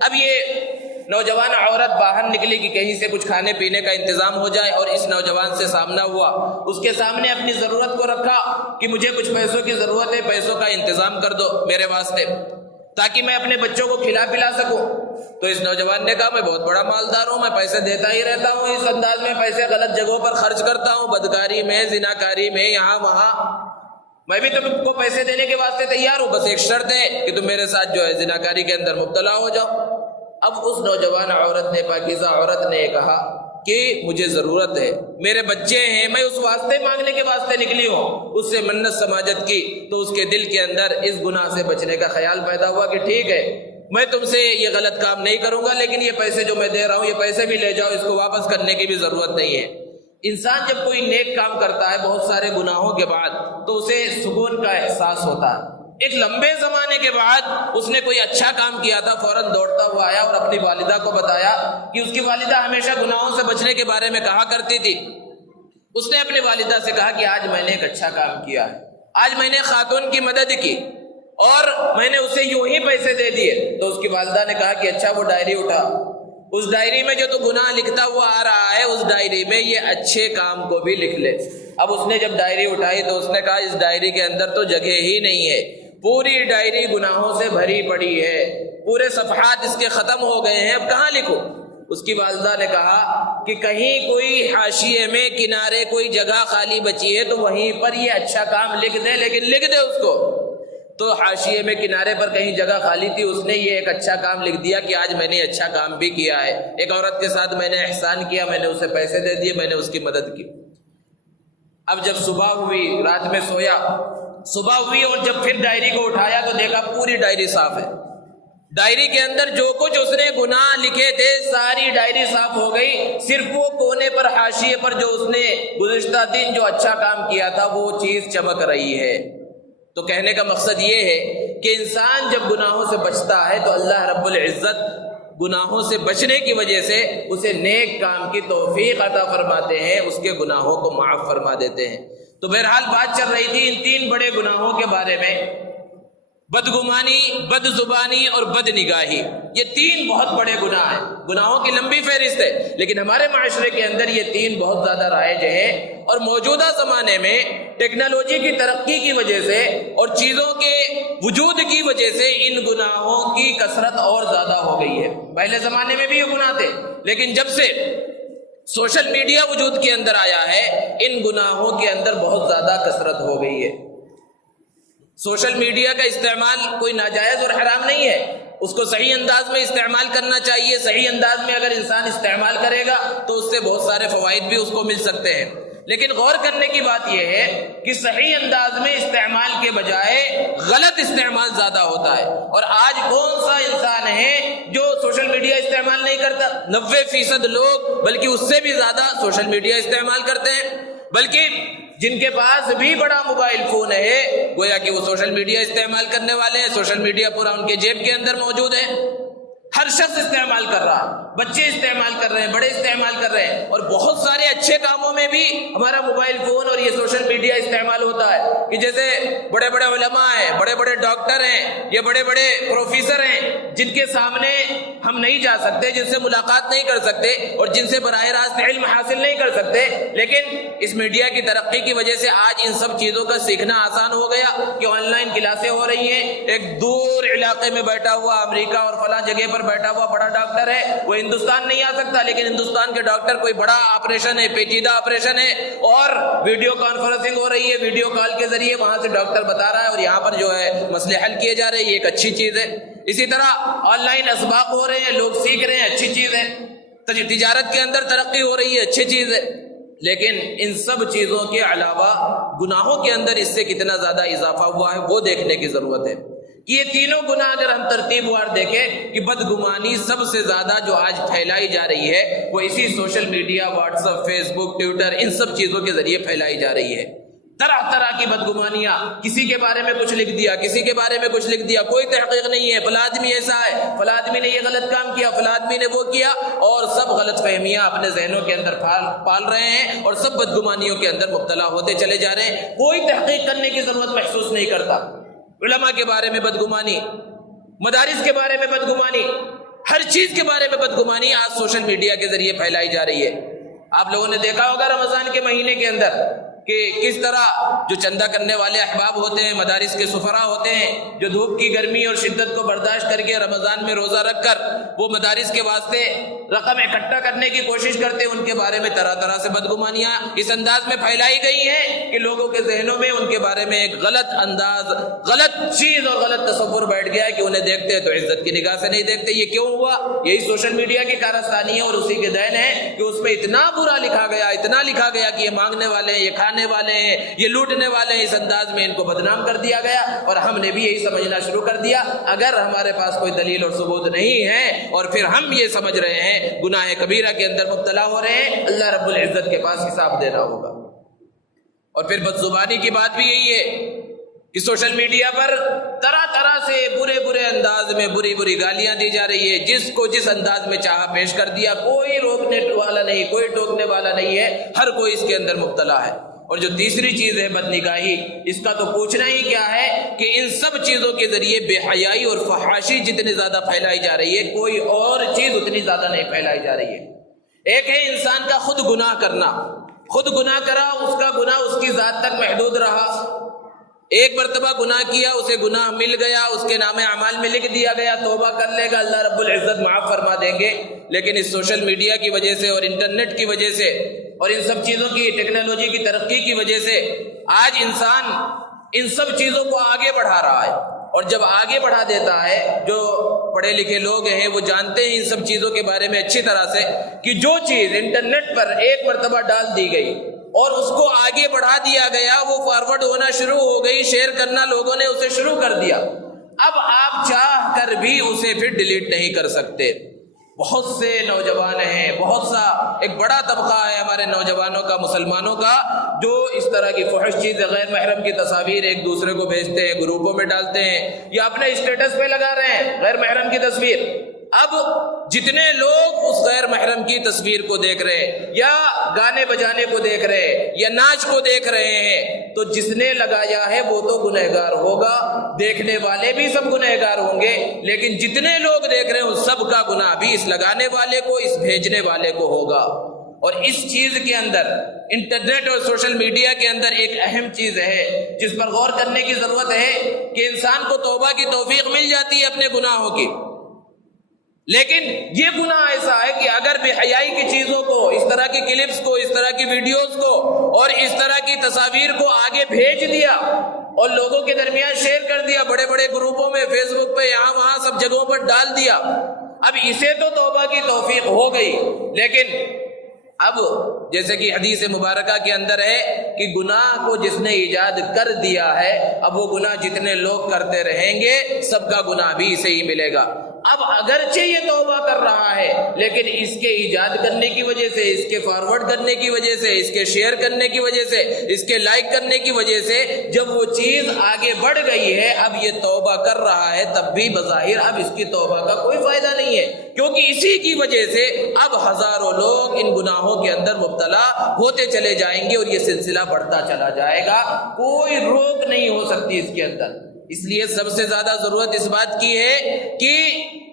اب یہ نوجوان عورت باہر نکلی کہ کہیں سے کچھ کھانے پینے کا انتظام ہو جائے، اور اس نوجوان سے سامنا ہوا، اس کے سامنے اپنی ضرورت کو رکھا کہ مجھے کچھ پیسوں کی ضرورت ہے، پیسوں کا انتظام کر دو میرے واسطے تاکہ میں اپنے بچوں کو کھلا پلا سکوں۔ تو اس نوجوان نے کہا میں بہت بڑا مالدار ہوں، میں پیسے دیتا ہی رہتا ہوں، اس انداز میں پیسے غلط جگہوں پر خرچ کرتا ہوں، بدکاری میں، زناکاری میں، یہاں وہاں، میں بھی تم کو پیسے دینے کے واسطے تیار ہوں، بس ایک شرط ہے کہ تم میرے ساتھ جو ہے زناکاری کے اندر مبتلا ہو جاؤ۔ اب اس نوجوان عورت نے، پاکیزہ عورت نے کہا کہ مجھے ضرورت ہے، میرے بچے ہیں، میں اس واسطے مانگنے کے واسطے نکلی ہوں، اس سے منت سماجت کی، تو اس کے دل کے اندر اس گناہ سے بچنے کا خیال پیدا ہوا کہ ٹھیک ہے میں تم سے یہ غلط کام نہیں کروں گا، لیکن یہ پیسے جو میں دے رہا ہوں یہ پیسے بھی لے جاؤ، اس کو واپس کرنے کی بھی ضرورت نہیں ہے۔ انسان جب کوئی نیک کام کرتا ہے بہت سارے گناہوں کے بعد تو اسے سکون کا احساس ہوتا ہے۔ ایک لمبے زمانے کے بعد اس نے کوئی اچھا کام کیا تھا، فوراً دوڑتا ہوا آیا اور اپنی والدہ کو بتایا کہ اس کی والدہ ہمیشہ گناہوں سے بچنے کے بارے میں کہا کرتی تھی۔ اس نے اپنی والدہ سے کہا کہ آج میں نے ایک اچھا کام کیا ہے، آج میں نے خاتون کی مدد کی اور میں نے اسے یوں ہی پیسے دے دیے۔ تو اس کی والدہ نے کہا کہ اچھا وہ ڈائری اٹھا، اس ڈائری میں جو تو گناہ لکھتا ہوا آ رہا ہے اس ڈائری میں یہ اچھے کام کو بھی لکھ لے۔ اب اس نے جب ڈائری اٹھائی تو اس نے کہا اس ڈائری کے اندر تو جگہ ہی نہیں ہے، پوری ڈائری گناہوں سے بھری پڑی ہے، پورے صفحات اس کے ختم ہو گئے ہیں، اب کہاں لکھوں؟ اس کی والدہ نے کہا کہ کہیں کوئی حاشیے میں کنارے کوئی جگہ خالی بچی ہے تو وہیں پر یہ اچھا کام لکھ دے، لیکن لکھ دے اس کو۔ تو حاشیے میں کنارے پر کہیں جگہ خالی تھی، اس نے یہ ایک اچھا کام لکھ دیا کہ آج میں نے اچھا کام بھی کیا ہے، ایک عورت کے ساتھ میں نے احسان کیا، میں نے اسے پیسے دے دیے، میں نے اس کی مدد کی۔ اب جب صبح ہوئی، رات میں سویا، صبح ہوئی اور جب پھر ڈائری کو اٹھایا تو دیکھا پوری ڈائری صاف ہے، ڈائری کے اندر جو کچھ اس نے گناہ لکھے تھے ساری ڈائری صاف ہو گئی، صرف وہ کونے پر حاشیے پر جو اس نے گزشتہ دن جو اچھا کام کیا تھا وہ چیز چمک رہی ہے۔ تو کہنے کا مقصد یہ ہے کہ انسان جب گناہوں سے بچتا ہے تو اللہ رب العزت گناہوں سے بچنے کی وجہ سے اسے نیک کام کی توفیق عطا فرماتے ہیں، اس کے گناہوں کو معاف فرما دیتے ہیں۔ تو بہرحال بات چل رہی تھی ان تین بڑے گناہوں کے بارے میں، بدگمانی، بد زبانی اور بد نگاہی۔ یہ تین بہت بڑے گناہ ہیں، گناہوں کی لمبی فہرست ہے، لیکن ہمارے معاشرے کے اندر یہ تین بہت زیادہ رائج ہیں، اور موجودہ زمانے میں ٹیکنالوجی کی ترقی کی وجہ سے اور چیزوں کے وجود کی وجہ سے ان گناہوں کی کثرت اور زیادہ ہو گئی ہے۔ پہلے زمانے میں بھی یہ گناہ تھے، لیکن جب سے سوشل میڈیا وجود کے اندر آیا ہے ان گناہوں کے اندر بہت زیادہ کثرت ہو گئی ہے۔ سوشل میڈیا کا استعمال کوئی ناجائز اور حرام نہیں ہے، اس کو صحیح انداز میں استعمال کرنا چاہیے۔ صحیح انداز میں اگر انسان استعمال کرے گا تو اس سے بہت سارے فوائد بھی اس کو مل سکتے ہیں، لیکن غور کرنے کی بات یہ ہے کہ صحیح انداز میں استعمال کے بجائے غلط استعمال زیادہ ہوتا ہے۔ اور آج کون سا انسان ہے جو سوشل میڈیا استعمال نہیں کرتا؟ 90% لوگ بلکہ اس سے بھی زیادہ سوشل میڈیا استعمال کرتے ہیں، بلکہ جن کے پاس بھی بڑا موبائل فون ہے گویا کہ وہ سوشل میڈیا استعمال کرنے والے ہیں، سوشل میڈیا پورا ان کے جیب کے اندر موجود ہے۔ ہر شخص استعمال کر رہا ہے، بچے استعمال کر رہے ہیں، بڑے استعمال کر رہے ہیں، اور بہت سارے اچھے کاموں میں بھی ہمارا موبائل فون اور یہ سوشل میڈیا استعمال ہوتا ہے، کہ جیسے بڑے بڑے علماء ہیں، بڑے بڑے ڈاکٹر ہیں، یا بڑے بڑے پروفیسر ہیں جن کے سامنے ہم نہیں جا سکتے، جن سے ملاقات نہیں کر سکتے اور جن سے براہ راست علم حاصل نہیں کر سکتے، لیکن اس میڈیا کی ترقی کی وجہ سے آج ان سب چیزوں کا سیکھنا آسان ہو گیا کہ آن لائن کلاسیں ہو رہی ہیں۔ ایک دور علاقے میں بیٹھا ہوا امریکہ اور فلاں جگہ پر بیٹھا ہوا بڑا ڈاکٹر ہے، وہ ہندوستان نہیں آ سکتا، لیکن ہندوستان کے ڈاکٹر کوئی بڑا آپریشن ہے، پیچیدہ آپریشن ہے، اور ویڈیو کانفرنسنگ ہو رہی ہے، ویڈیو کال کے ذریعے وہاں سے ڈاکٹر بتا رہا ہے اور یہاں پر جو ہے مسئلے حل کیے جا رہے ہیں، یہ ایک اچھی چیز ہے۔ اسی طرح آن لائن اسباق ہو رہے ہیں، لوگ سیکھ رہے ہیں، اچھی چیز ہے۔ تجارت کے اندر ترقی ہو رہی ہے، اچھی چیز ہے، لیکن ان سب چیزوں کے علاوہ گناہوں کے اندر اس سے کتنا زیادہ اضافہ ہوا ہے وہ دیکھنے کی ضرورت ہے۔ کہ یہ تینوں گناہ اگر ہم ترتیب وار دیکھیں کہ بدگمانی سب سے زیادہ جو آج پھیلائی جا رہی ہے وہ اسی social media, WhatsApp, Facebook, Twitter, ان سب چیزوں کے ذریعے پھیلائی جا رہی ہے۔ طرح طرح کی بدگمانیاں، کسی کے بارے میں کچھ لکھ دیا، کسی کے بارے میں کچھ لکھ دیا، کوئی تحقیق نہیں ہے، فلاں آدمی ایسا ہے، فلاں آدمی نے یہ غلط کام کیا، فلاں آدمی نے وہ کیا، اور سب غلط فہمیاں اپنے ذہنوں کے اندر پال رہے ہیں اور سب بدگمانیوں کے اندر مبتلا ہوتے چلے جا رہے ہیں۔ کوئی تحقیق کرنے کی ضرورت محسوس نہیں کرتا۔ علماء کے بارے میں بدگمانی، مدارس کے بارے میں بدگمانی، ہر چیز کے بارے میں بدگمانی آج سوشل میڈیا کے ذریعے پھیلائی جا رہی ہے۔ آپ لوگوں نے دیکھا ہوگا رمضان کے مہینے کے اندر کہ کس طرح جو چندہ کرنے والے احباب ہوتے ہیں، مدارس کے سفراء ہوتے ہیں، جو دھوپ کی گرمی اور شدت کو برداشت کر کے رمضان میں روزہ رکھ کر وہ مدارس کے واسطے رقم اکٹھا کرنے کی کوشش کرتے ہیں، ان کے بارے میں طرح طرح سے بدگمانیاں اس انداز میں پھیلائی گئی ہیں کہ لوگوں کے ذہنوں میں ان کے بارے میں ایک غلط انداز، غلط چیز اور غلط تصور بیٹھ گیا ہے کہ انہیں دیکھتے ہیں تو عزت کی نگاہ سے نہیں دیکھتے۔ یہ کیوں ہوا؟ یہی سوشل میڈیا کی کارستانی ہے اور اسی کے دین ہے کہ اس میں اتنا برا لکھا گیا، اتنا لکھا گیا کہ یہ مانگنے والے ہیں، یہ کھانے والے ہیں، یہ لوٹنے والے ہیں، اس انداز میں ان کو بدنام کر دیا گیا اور ہم نے بھی یہی سمجھنا شروع کر دیا۔ اگر ہمارے پاس کوئی دلیل اور ثبوت نہیں ہے اور پھر ہم یہ سمجھ رہے ہیں گناہ کبیرہ کے اندر مبتلا ہو رہے ہیں، اللہ رب العزت کے پاس حساب دینا ہوگا۔ اور پھر بدزبانی کی بات بھی یہی ہے کہ سوشل میڈیا پر طرح طرح سے برے برے انداز میں بری بری گالیاں دی جا رہی ہے، جس کو جس انداز میں چاہا پیش کر دیا، کوئی روکنے والا نہیں، کوئی ٹوکنے والا نہیں ہے، ہر کوئی اس کے اندر مبتلا ہے۔ اور جو تیسری چیز ہے بدنگاہی، اس کا تو پوچھنا ہی کیا ہے کہ ان سب چیزوں کے ذریعے بے حیائی اور فحاشی جتنی زیادہ پھیلائی جا رہی ہے، کوئی اور چیز اتنی زیادہ نہیں پھیلائی جا رہی ہے۔ ایک ہے انسان کا خود گناہ کرنا، خود گناہ کرا، اس کا گناہ اس کی ذات تک محدود رہا، ایک مرتبہ گناہ کیا، اسے گناہ مل گیا، اس کے نام اعمال میں لکھ دیا گیا، توبہ کر لے گا، اللہ رب العزت معاف فرما دیں گے۔ لیکن اس سوشل میڈیا کی وجہ سے اور انٹرنیٹ کی وجہ سے اور ان سب چیزوں کی ٹیکنالوجی کی ترقی کی وجہ سے آج انسان ان سب چیزوں کو آگے بڑھا رہا ہے، اور جب آگے بڑھا دیتا ہے، جو پڑھے لکھے لوگ ہیں وہ جانتے ہیں ان سب چیزوں کے بارے میں اچھی طرح سے کہ جو چیز انٹرنیٹ پر ایک مرتبہ ڈال دی گئی اور اس کو آگے بڑھا دیا گیا، وہ فارورڈ ہونا شروع ہو گئی، شیئر کرنا لوگوں نے اسے شروع کر دیا، اب آپ چاہ کر بھی اسے پھر ڈیلیٹ نہیں کر سکتے۔ بہت سے نوجوان ہیں، بہت سا ایک بڑا طبقہ ہے ہمارے نوجوانوں کا، مسلمانوں کا، جو اس طرح کی فحش چیزیں، غیر محرم کی تصاویر ایک دوسرے کو بھیجتے ہیں، گروپوں میں ڈالتے ہیں یا اپنے اسٹیٹس پہ لگا رہے ہیں غیر محرم کی تصویر۔ اب جتنے لوگ اس غیر محرم کی تصویر کو دیکھ رہے ہیں یا گانے بجانے کو دیکھ رہے ہیں یا ناچ کو دیکھ رہے ہیں، تو جس نے لگایا ہے وہ تو گنہگار ہوگا، دیکھنے والے بھی سب گنہگار ہوں گے، لیکن جتنے لوگ دیکھ رہے ہیں ان سب کا گناہ بھی اس لگانے والے کو، اس بھیجنے والے کو ہوگا۔ اور اس چیز کے اندر، انٹرنیٹ اور سوشل میڈیا کے اندر ایک اہم چیز ہے جس پر غور کرنے کی ضرورت ہے کہ انسان کو توبہ کی توفیق مل جاتی ہے اپنے گناہوں کی، لیکن یہ گناہ ایسا ہے کہ اگر بے حیائی کی چیزوں کو، اس طرح کی کلپس کو، اس طرح کی ویڈیوز کو اور اس طرح کی تصاویر کو آگے بھیج دیا اور لوگوں کے درمیان شیئر کر دیا، بڑے بڑے گروپوں میں، فیس بک پہ، یہاں وہاں سب جگہوں پر ڈال دیا، اب اسے تو توبہ کی توفیق ہو گئی، لیکن اب جیسے کہ حدیث مبارکہ کے اندر ہے کہ گناہ کو جس نے ایجاد کر دیا ہے، اب وہ گناہ جتنے لوگ کرتے رہیں گے سب کا گناہ بھی اسے ہی ملے گا۔ اب اگرچہ یہ توبہ کر رہا ہے، لیکن اس کے ایجاد کرنے کی وجہ سے، اس کے فارورڈ کرنے کی وجہ سے، اس کے شیئر کرنے کی وجہ سے، اس کے لائک کرنے کی وجہ سے جب وہ چیز آگے بڑھ گئی ہے، اب یہ توبہ کر رہا ہے، تب بھی بظاہر اب اس کی توبہ کا کوئی فائدہ نہیں ہے، کیونکہ اسی کی وجہ سے اب ہزاروں لوگ ان گناہوں کے اندر مبتلا ہوتے چلے جائیں گے اور یہ سلسلہ بڑھتا چلا جائے گا، کوئی روک نہیں ہو سکتی اس کے اندر۔ اس لیے سب سے زیادہ ضرورت اس بات کی ہے کہ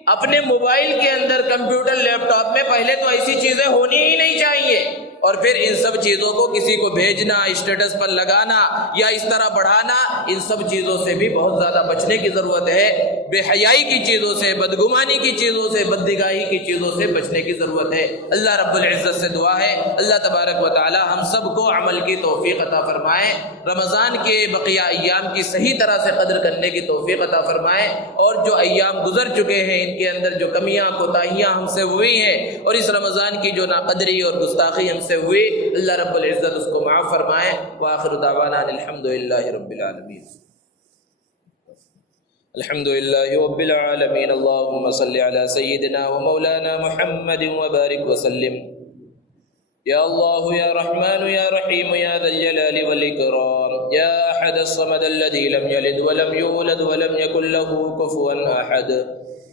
اپنے موبائل کے اندر، کمپیوٹر، لیپ ٹاپ میں پہلے تو ایسی چیزیں ہونی ہی نہیں چاہیے، اور پھر ان سب چیزوں کو کسی کو بھیجنا، اسٹیٹس پر لگانا یا اس طرح بڑھانا، ان سب چیزوں سے بھی بہت زیادہ بچنے کی ضرورت ہے۔ بے حیائی کی چیزوں سے، بدگمانی کی چیزوں سے، بدنگاہی کی چیزوں سے بچنے کی ضرورت ہے۔ اللہ رب العزت سے دعا ہے اللہ تبارک و تعالی ہم سب کو عمل کی توفیق عطا فرمائے، رمضان کے بقیہ ایام کی صحیح طرح سے قدر کرنے کی توفیق عطا فرمائے، اور جو ایام گزر چکے ہیں ان کے اندر جو کمیاں کوتاہیاں ہم سے ہوئی ہیں اور اس رمضان کی جو ناقدری اور گستاخی ہم سے ہوئی، اللہ رب العزت اس کو معاف فرمائے۔ وآخر دعوانا الحمدللہ رب العالمین۔ الحمدللہ رب العالمین۔ اللہم صلی علی سیدنا و مولانا محمد وبارک وسلم۔ یا اللہ یا رحمن یا رحیم یا ذا الجلال والاکرام یا احد الصمد الذی لم یلد ولم یولد ولم یکن له کفوا احد۔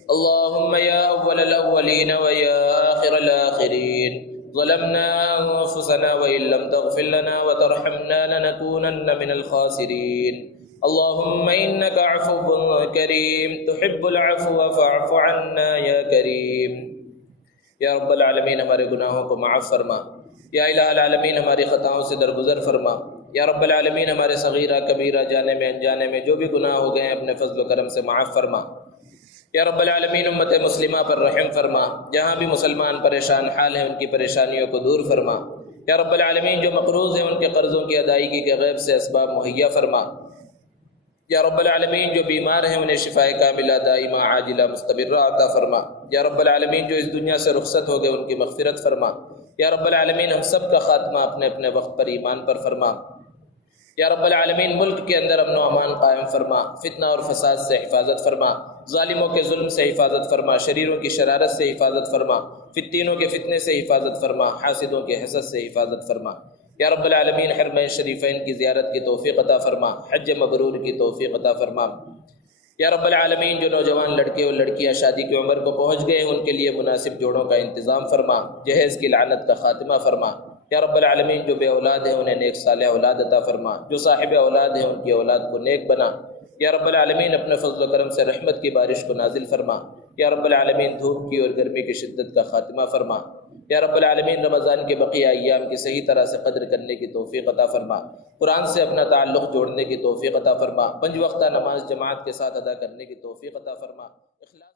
اللہم یا اول الاولین و یا آخر الاخرین، ظلمنا انفسنا وان لم تغفر لنا وترحمنا لنكونن من الخاسرین۔ اللہم انک عفو کریم تحب العفو فاعف عنا یا کریم۔ یا رب العالمین ہمارے گناہوں کو معاف فرما، یا الہ العالمین ہماری خطاؤں سے درگزر فرما، یا رب العالمین ہمارے صغیرہ کبیرہ جانے میں انجانے میں جو بھی گناہ ہو گئے ہیں اپنے فضل و کرم سے معاف فرما۔ یا رب العالمین امت مسلمہ پر رحم فرما، جہاں بھی مسلمان پریشان حال ہیں ان کی پریشانیوں کو دور فرما۔ یا رب العالمین جو مقروض ہیں ان کے قرضوں کی ادائیگی کے غیب سے اسباب مہیا فرما۔ یا رب العالمین جو بیمار ہیں انہیں شفاء کاملہ دائمہ عاجلہ مستمرہ عطا فرما۔ یا رب العالمین جو اس دنیا سے رخصت ہو گئے ان کی مغفرت فرما۔ یا رب العالمین ہم سب کا خاتمہ اپنے اپنے وقت پر ایمان پر فرما۔ یا رب العالمین ملک کے اندر امن و امان قائم فرما، فتنہ اور فساد سے حفاظت فرما، ظالموں کے ظلم سے حفاظت فرما، شریروں کی شرارت سے حفاظت فرما، فتینوں کے فتنے سے حفاظت فرما، حاسدوں کے حسد سے حفاظت فرما۔ یا رب العالمین حرمین شریفین کی زیارت کی توفیق عطا فرما، حج مبرور کی توفیق عطا فرما۔ یا رب العالمین جو نوجوان لڑکے اور لڑکیاں شادی کی عمر کو پہنچ گئے ہیں ان کے لیے مناسب جوڑوں کا انتظام فرما، جہیز کی لعنت کا خاتمہ فرما۔ یا رب العالمین جو بے اولاد ہیں انہیں نیک صالح اولاد عطا فرما، جو صاحب اولاد ہیں ان کی اولاد کو نیک بنا۔ یا رب العالمین اپنے فضل و کرم سے رحمت کی بارش کو نازل فرما۔ یا رب العالمین دھوپ کی اور گرمی کی شدت کا خاتمہ فرما۔ یا رب العالمین رمضان کے بقیہ ایام کی صحیح طرح سے قدر کرنے کی توفیق عطا فرما، قرآن سے اپنا تعلق جوڑنے کی توفیق عطا فرما، 5 وقتہ نماز جماعت کے ساتھ ادا کرنے کی توفیق عطا فرما۔